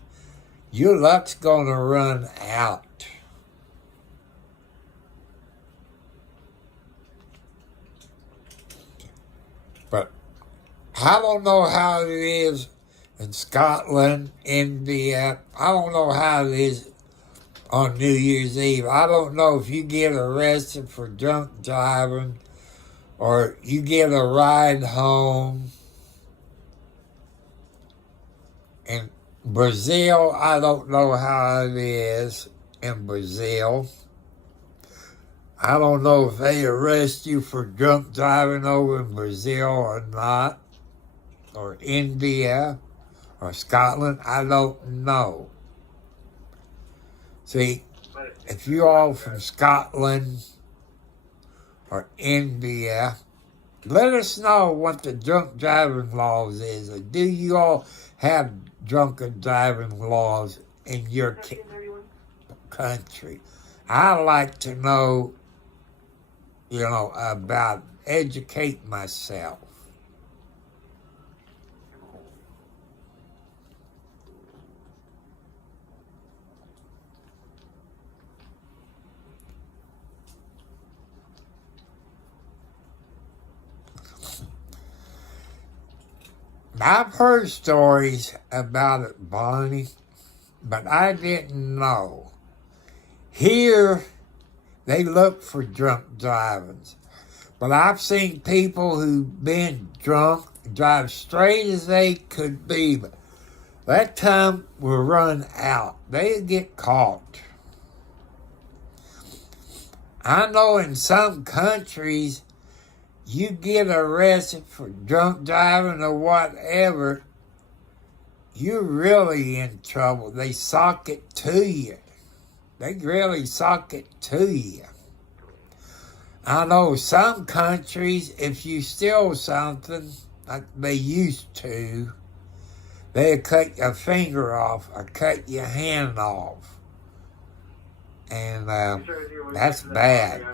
Your luck's going to run out. But I don't know how it is in Scotland, India. I don't know how it is on New Year's Eve. I don't know if you get arrested for drunk driving or you get a ride home. In Brazil, I don't know how it is in Brazil. I don't know if they arrest you for drunk driving over in Brazil or not, or India, or Scotland. I don't know. See, if you're all from Scotland or India, let us know what the drunk driving laws is. Or do you all have drunken driving laws in your country? I like to know, about educate myself. I've heard stories about it, Bonnie, but I didn't know. Here, they look for drunk drivings. But I've seen people who've been drunk drive straight as they could be, but that time will run out. They get caught. I know in some countries, you get arrested for drunk driving or whatever, you're really in trouble. They sock it to you. They really sock it to you. I know some countries, if you steal something, like they used to, they'll cut your finger off or cut your hand off. And that's bad.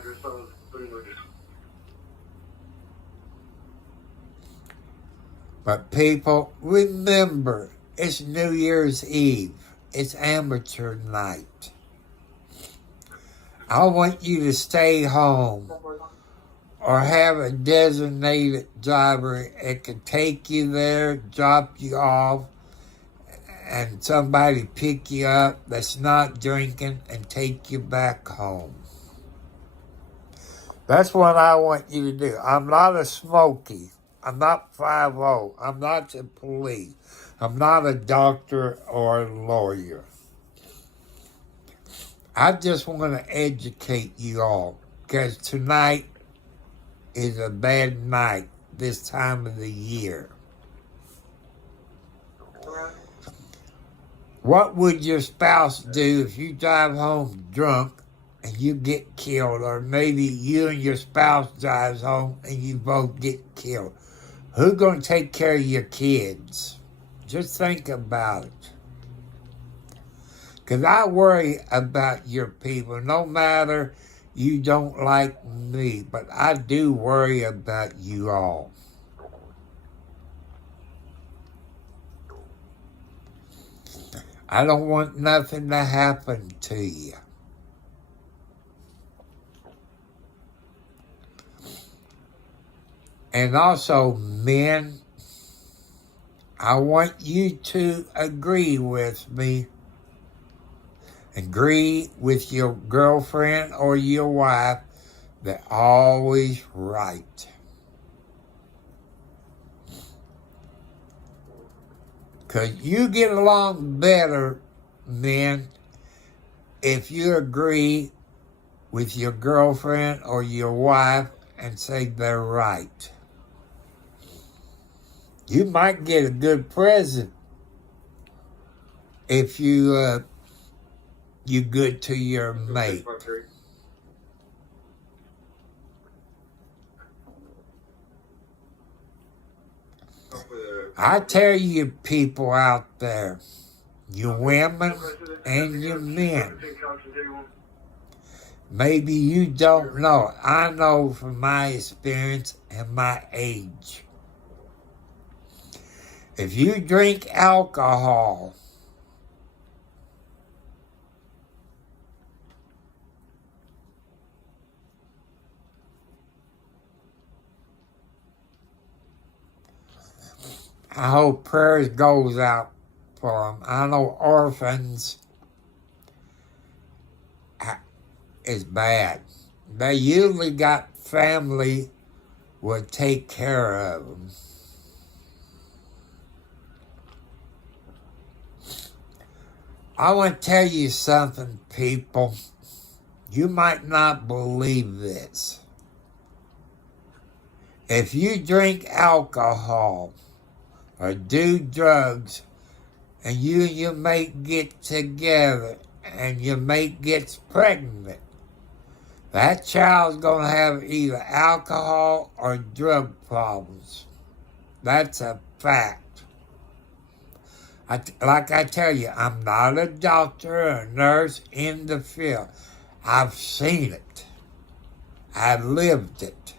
But people, remember, it's New Year's Eve. It's amateur night. I want you to stay home or have a designated driver that can take you there, drop you off, and somebody pick you up that's not drinking and take you back home. That's what I want you to do. I'm not a Smoky. I'm not 5-0. I'm not the police. I'm not a doctor or a lawyer. I just want to educate you all, because tonight is a bad night this time of the year. What would your spouse do if you drive home drunk and you get killed, or maybe you and your spouse drives home and you both get killed? Who's going to take care of your kids? Just think about it. Because I worry about your people, no matter you don't like me, but I do worry about you all. I don't want nothing to happen to you. And also, men, I want you to agree with me. Agree with your girlfriend or your wife. They're always right. Because you get along better, men, if you agree with your girlfriend or your wife and say they're right. You might get a good present if you good to your mate. I tell you people out there, you women and you men, maybe you don't know. I know from my experience and my age. If you drink alcohol, I hope prayers goes out for them. I know orphans is bad. They usually got family will take care of them. I want to tell you something, people. You might not believe this. If you drink alcohol or do drugs and you and your mate get together and your mate gets pregnant, that child's going to have either alcohol or drug problems. That's a fact. Like I tell you, I'm not a doctor or a nurse in the field. I've seen it. I've lived it.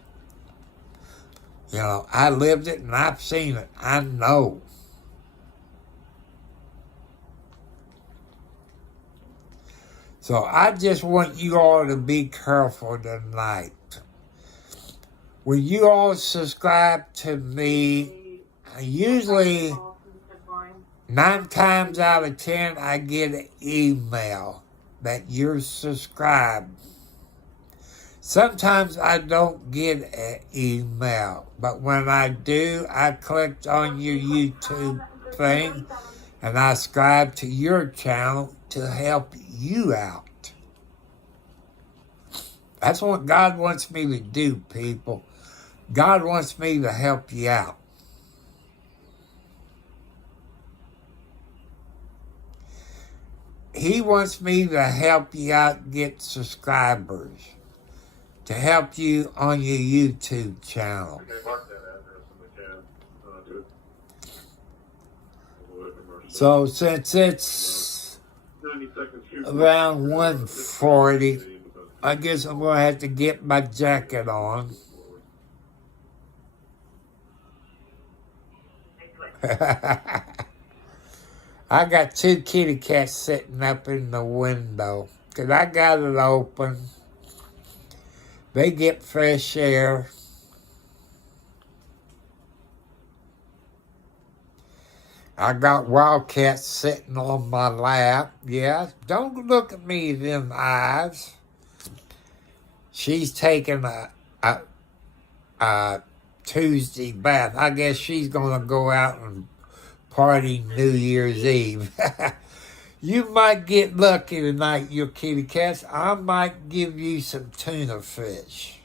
You know, I lived it and I've seen it. I know. So I just want you all to be careful tonight. When you all subscribe to me, usually 9 times out of 10, I get an email that you're subscribed. Sometimes I don't get an email, but when I do, I click on your YouTube thing and I subscribe to your channel to help you out. That's what God wants me to do, people. God wants me to help you out. He wants me to help you out get subscribers, to help you on your YouTube channel. So since it's around 1:40, I guess I'm going to have to get my jacket on. I got 2 kitty cats sitting up in the window because I got it open. They get fresh air. I got Wildcat sitting on my lap. Yeah, don't look at me in them eyes. She's taking a Tuesday bath. I guess she's going to go out and party New Year's Eve. You might get lucky tonight, your kitty cats. I might give you some tuna fish.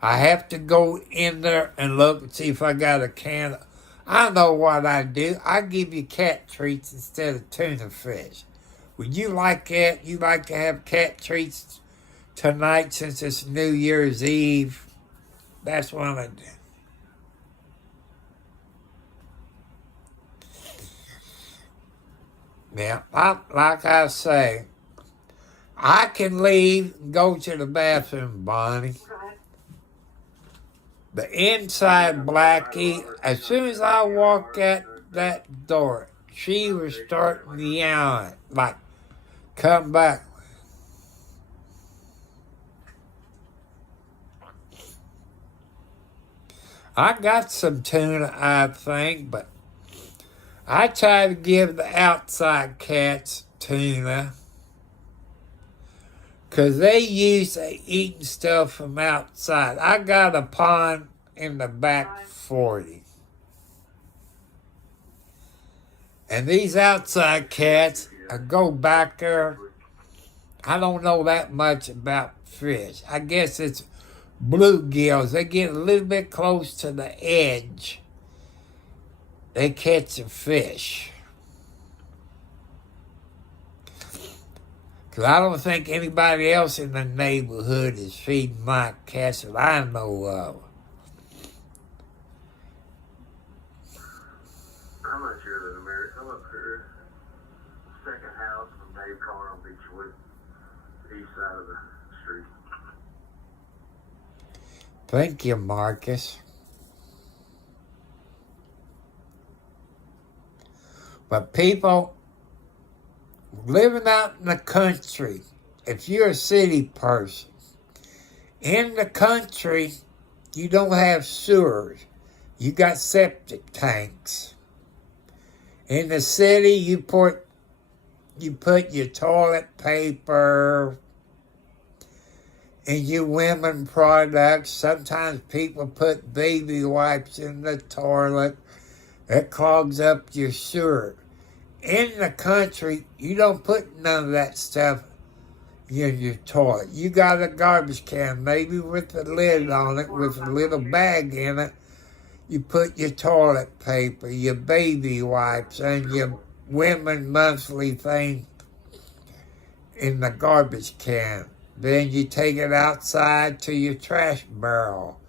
I have to go in there and look and see if I got a can. I know what I do. I give you cat treats instead of tuna fish. Would you like that? You like to have cat treats tonight since it's New Year's Eve? That's what I do. Yeah, like I say, I can leave and go to the bathroom, Bonnie. The inside Blackie, as soon as I walk out that door, she was starting to yell, like, come back. I got some tuna, I think, but I try to give the outside cats tuna because they used to eating stuff from outside. I got a pond in the back 40. And these outside cats, I go back there I don't know that much about fish. I guess it's bluegills. They get a little bit close to the edge. They catch a fish. Because I don't think anybody else in the neighborhood is feeding my cats that I know of. I'm not sure that America. I'm up here, second house from Dave Carr on Beechwood, east side of the street. Thank you, Marcus. But people living out in the country, if you're a city person, in the country, you don't have sewers. You got septic tanks. In the city, you put your toilet paper and your women products. Sometimes people put baby wipes in the toilet. That clogs up your sewer. In the country, you don't put none of that stuff in your toilet. You got a garbage can, maybe with a lid on it, with a little bag in it. You put your toilet paper, your baby wipes, and your women monthly thing in the garbage can. Then you take it outside to your trash barrel.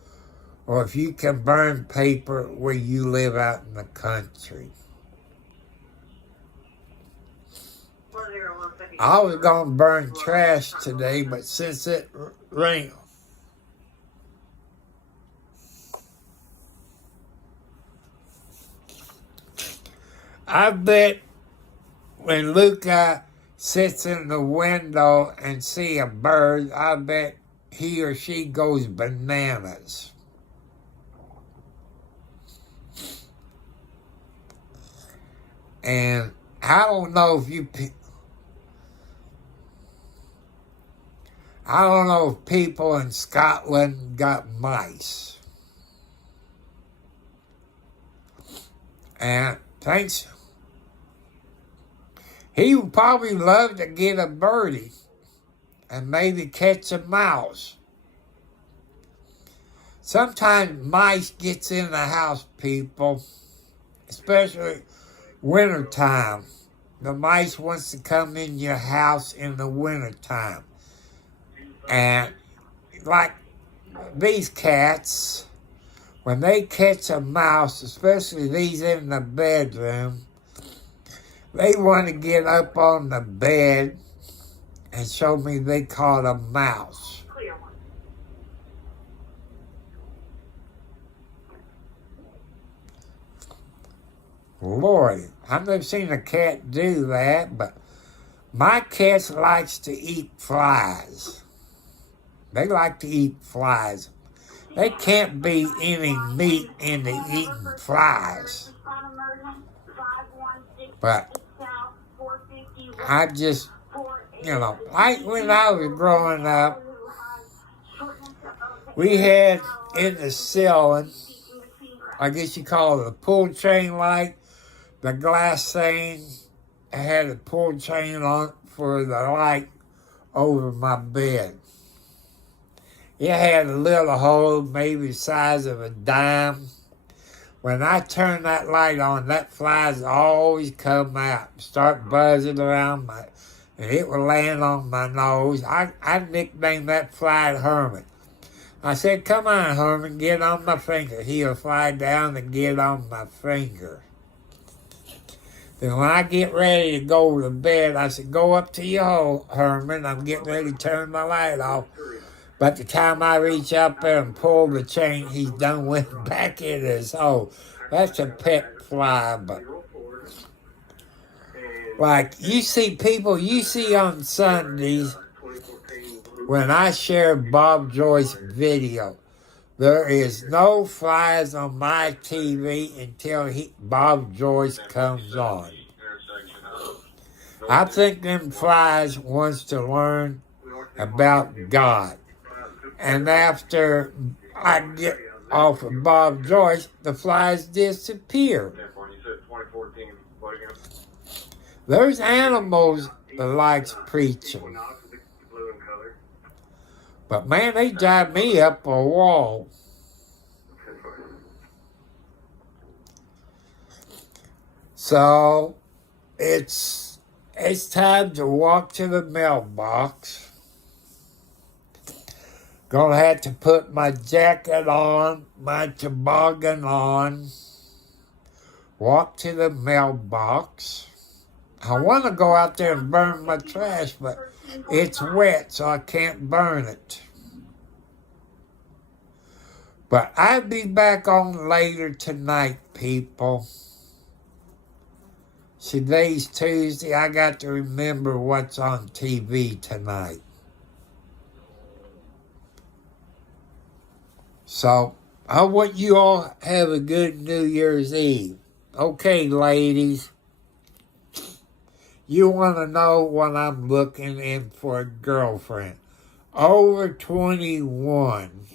Or if you can burn paper where you live out in the country. I was going to burn trash today, but since it rained, I bet when Luca sits in the window and see a bird, I bet he or she goes bananas. And I don't know if people in Scotland got mice. And thanks. He would probably love to get a birdie and maybe catch a mouse. Sometimes mice gets in the house, people, especially wintertime. The mice wants to come in your house in the wintertime. And like these cats, when they catch a mouse, especially these in the bedroom, they want to get up on the bed and show me they caught a mouse. Lord, I've never seen a cat do that, but my cat likes to eat flies. They like to eat flies. There can't be any meat in the eating flies. But I just, like when I was growing up, we had in the ceiling, I guess you call it a pull chain light, the glass thing had a pull chain on it for the light over my bed. It had a little hole, maybe the size of a dime. When I turn that light on, that flies always come out, start buzzing around and it would land on my nose. I nicknamed that fly Herman. I said, "Come on, Herman, get on my finger." He'll fly down and get on my finger. Then when I get ready to go to bed, I said, "Go up to your hole, Herman. I'm getting ready to turn my light off." But the time I reach up there and pull the chain, he's done went back in his hole. That's a pet fly, but like you see on Sundays when I share Bob Joyce video, there is no flies on my TV until Bob Joyce comes on. I think them flies wants to learn about God. And after I get off of Bob Joyce, the flies disappear. There's animals that likes preaching. But man, they drive me up a wall. So it's time to walk to the mailbox. Gonna have to put my jacket on, my toboggan on, walk to the mailbox. I want to go out there and burn my trash, but it's wet, so I can't burn it. But I'll be back on later tonight, people. Today's Tuesday. I got to remember what's on TV tonight. So, I want you all to have a good New Year's Eve. Okay, ladies. You want to know what I'm looking in for a girlfriend. Over 21.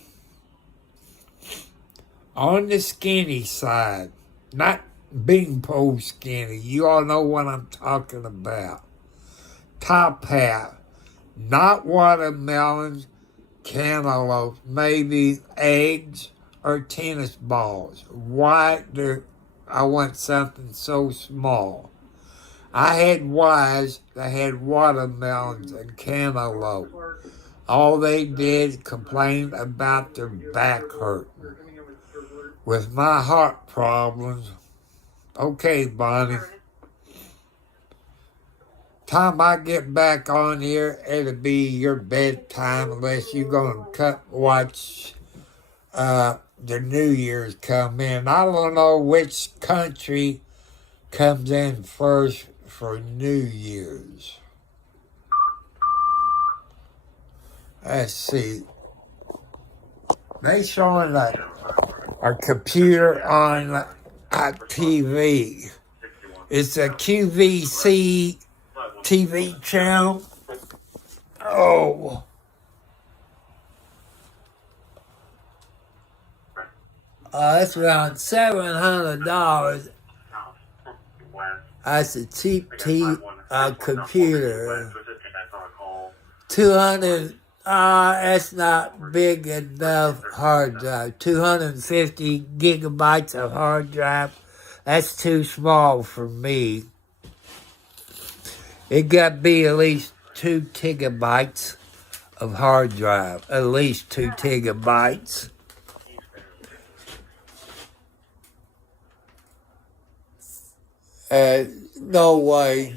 On the skinny side. Not bean pole skinny. You all know what I'm talking about. Top hat. Not watermelons, cantaloupes, maybe eggs or tennis balls. Why do I want something so small? I had wives that had watermelons and cantaloupe. All they did complain about their back hurting. With my heart problems, okay, Bonnie. Time I get back on here, it'll be your bedtime unless you're going to watch the New Year's come in. I don't know which country comes in first for New Year's. Let's see. They showing our computer on TV. It's a QVC TV channel. Oh. That's around $700. That's a cheap computer. 200. That's not big enough hard drive. 250 gigabytes of hard drive. That's too small for me. It got to be at least 2 gigabytes of hard drive. At least 2 gigabytes. No way.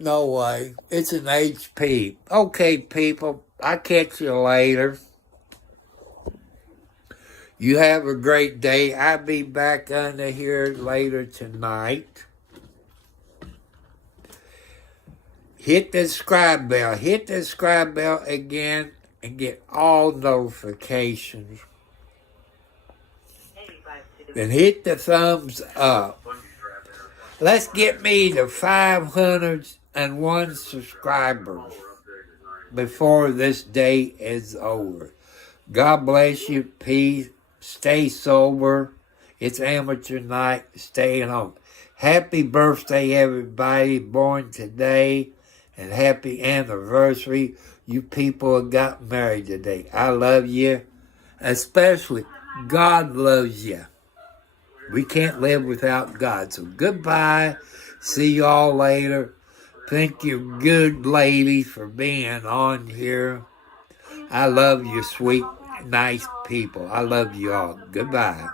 No way. It's an HP. Okay, people. I'll catch you later. You have a great day. I'll be back under here later tonight. Hit the subscribe bell. Hit the subscribe bell again and get all notifications. Then hit the thumbs up. Let's get me to 501 subscribers before this day is over. God bless you. Peace. Stay sober. It's amateur night. Stay at home. Happy birthday, everybody born today. And happy anniversary. You people that got married today. I love you. Especially, God loves you. We can't live without God. So goodbye. See y'all later. Thank you, good lady, for being on here. I love you, sweet, nice people. I love you all. Goodbye.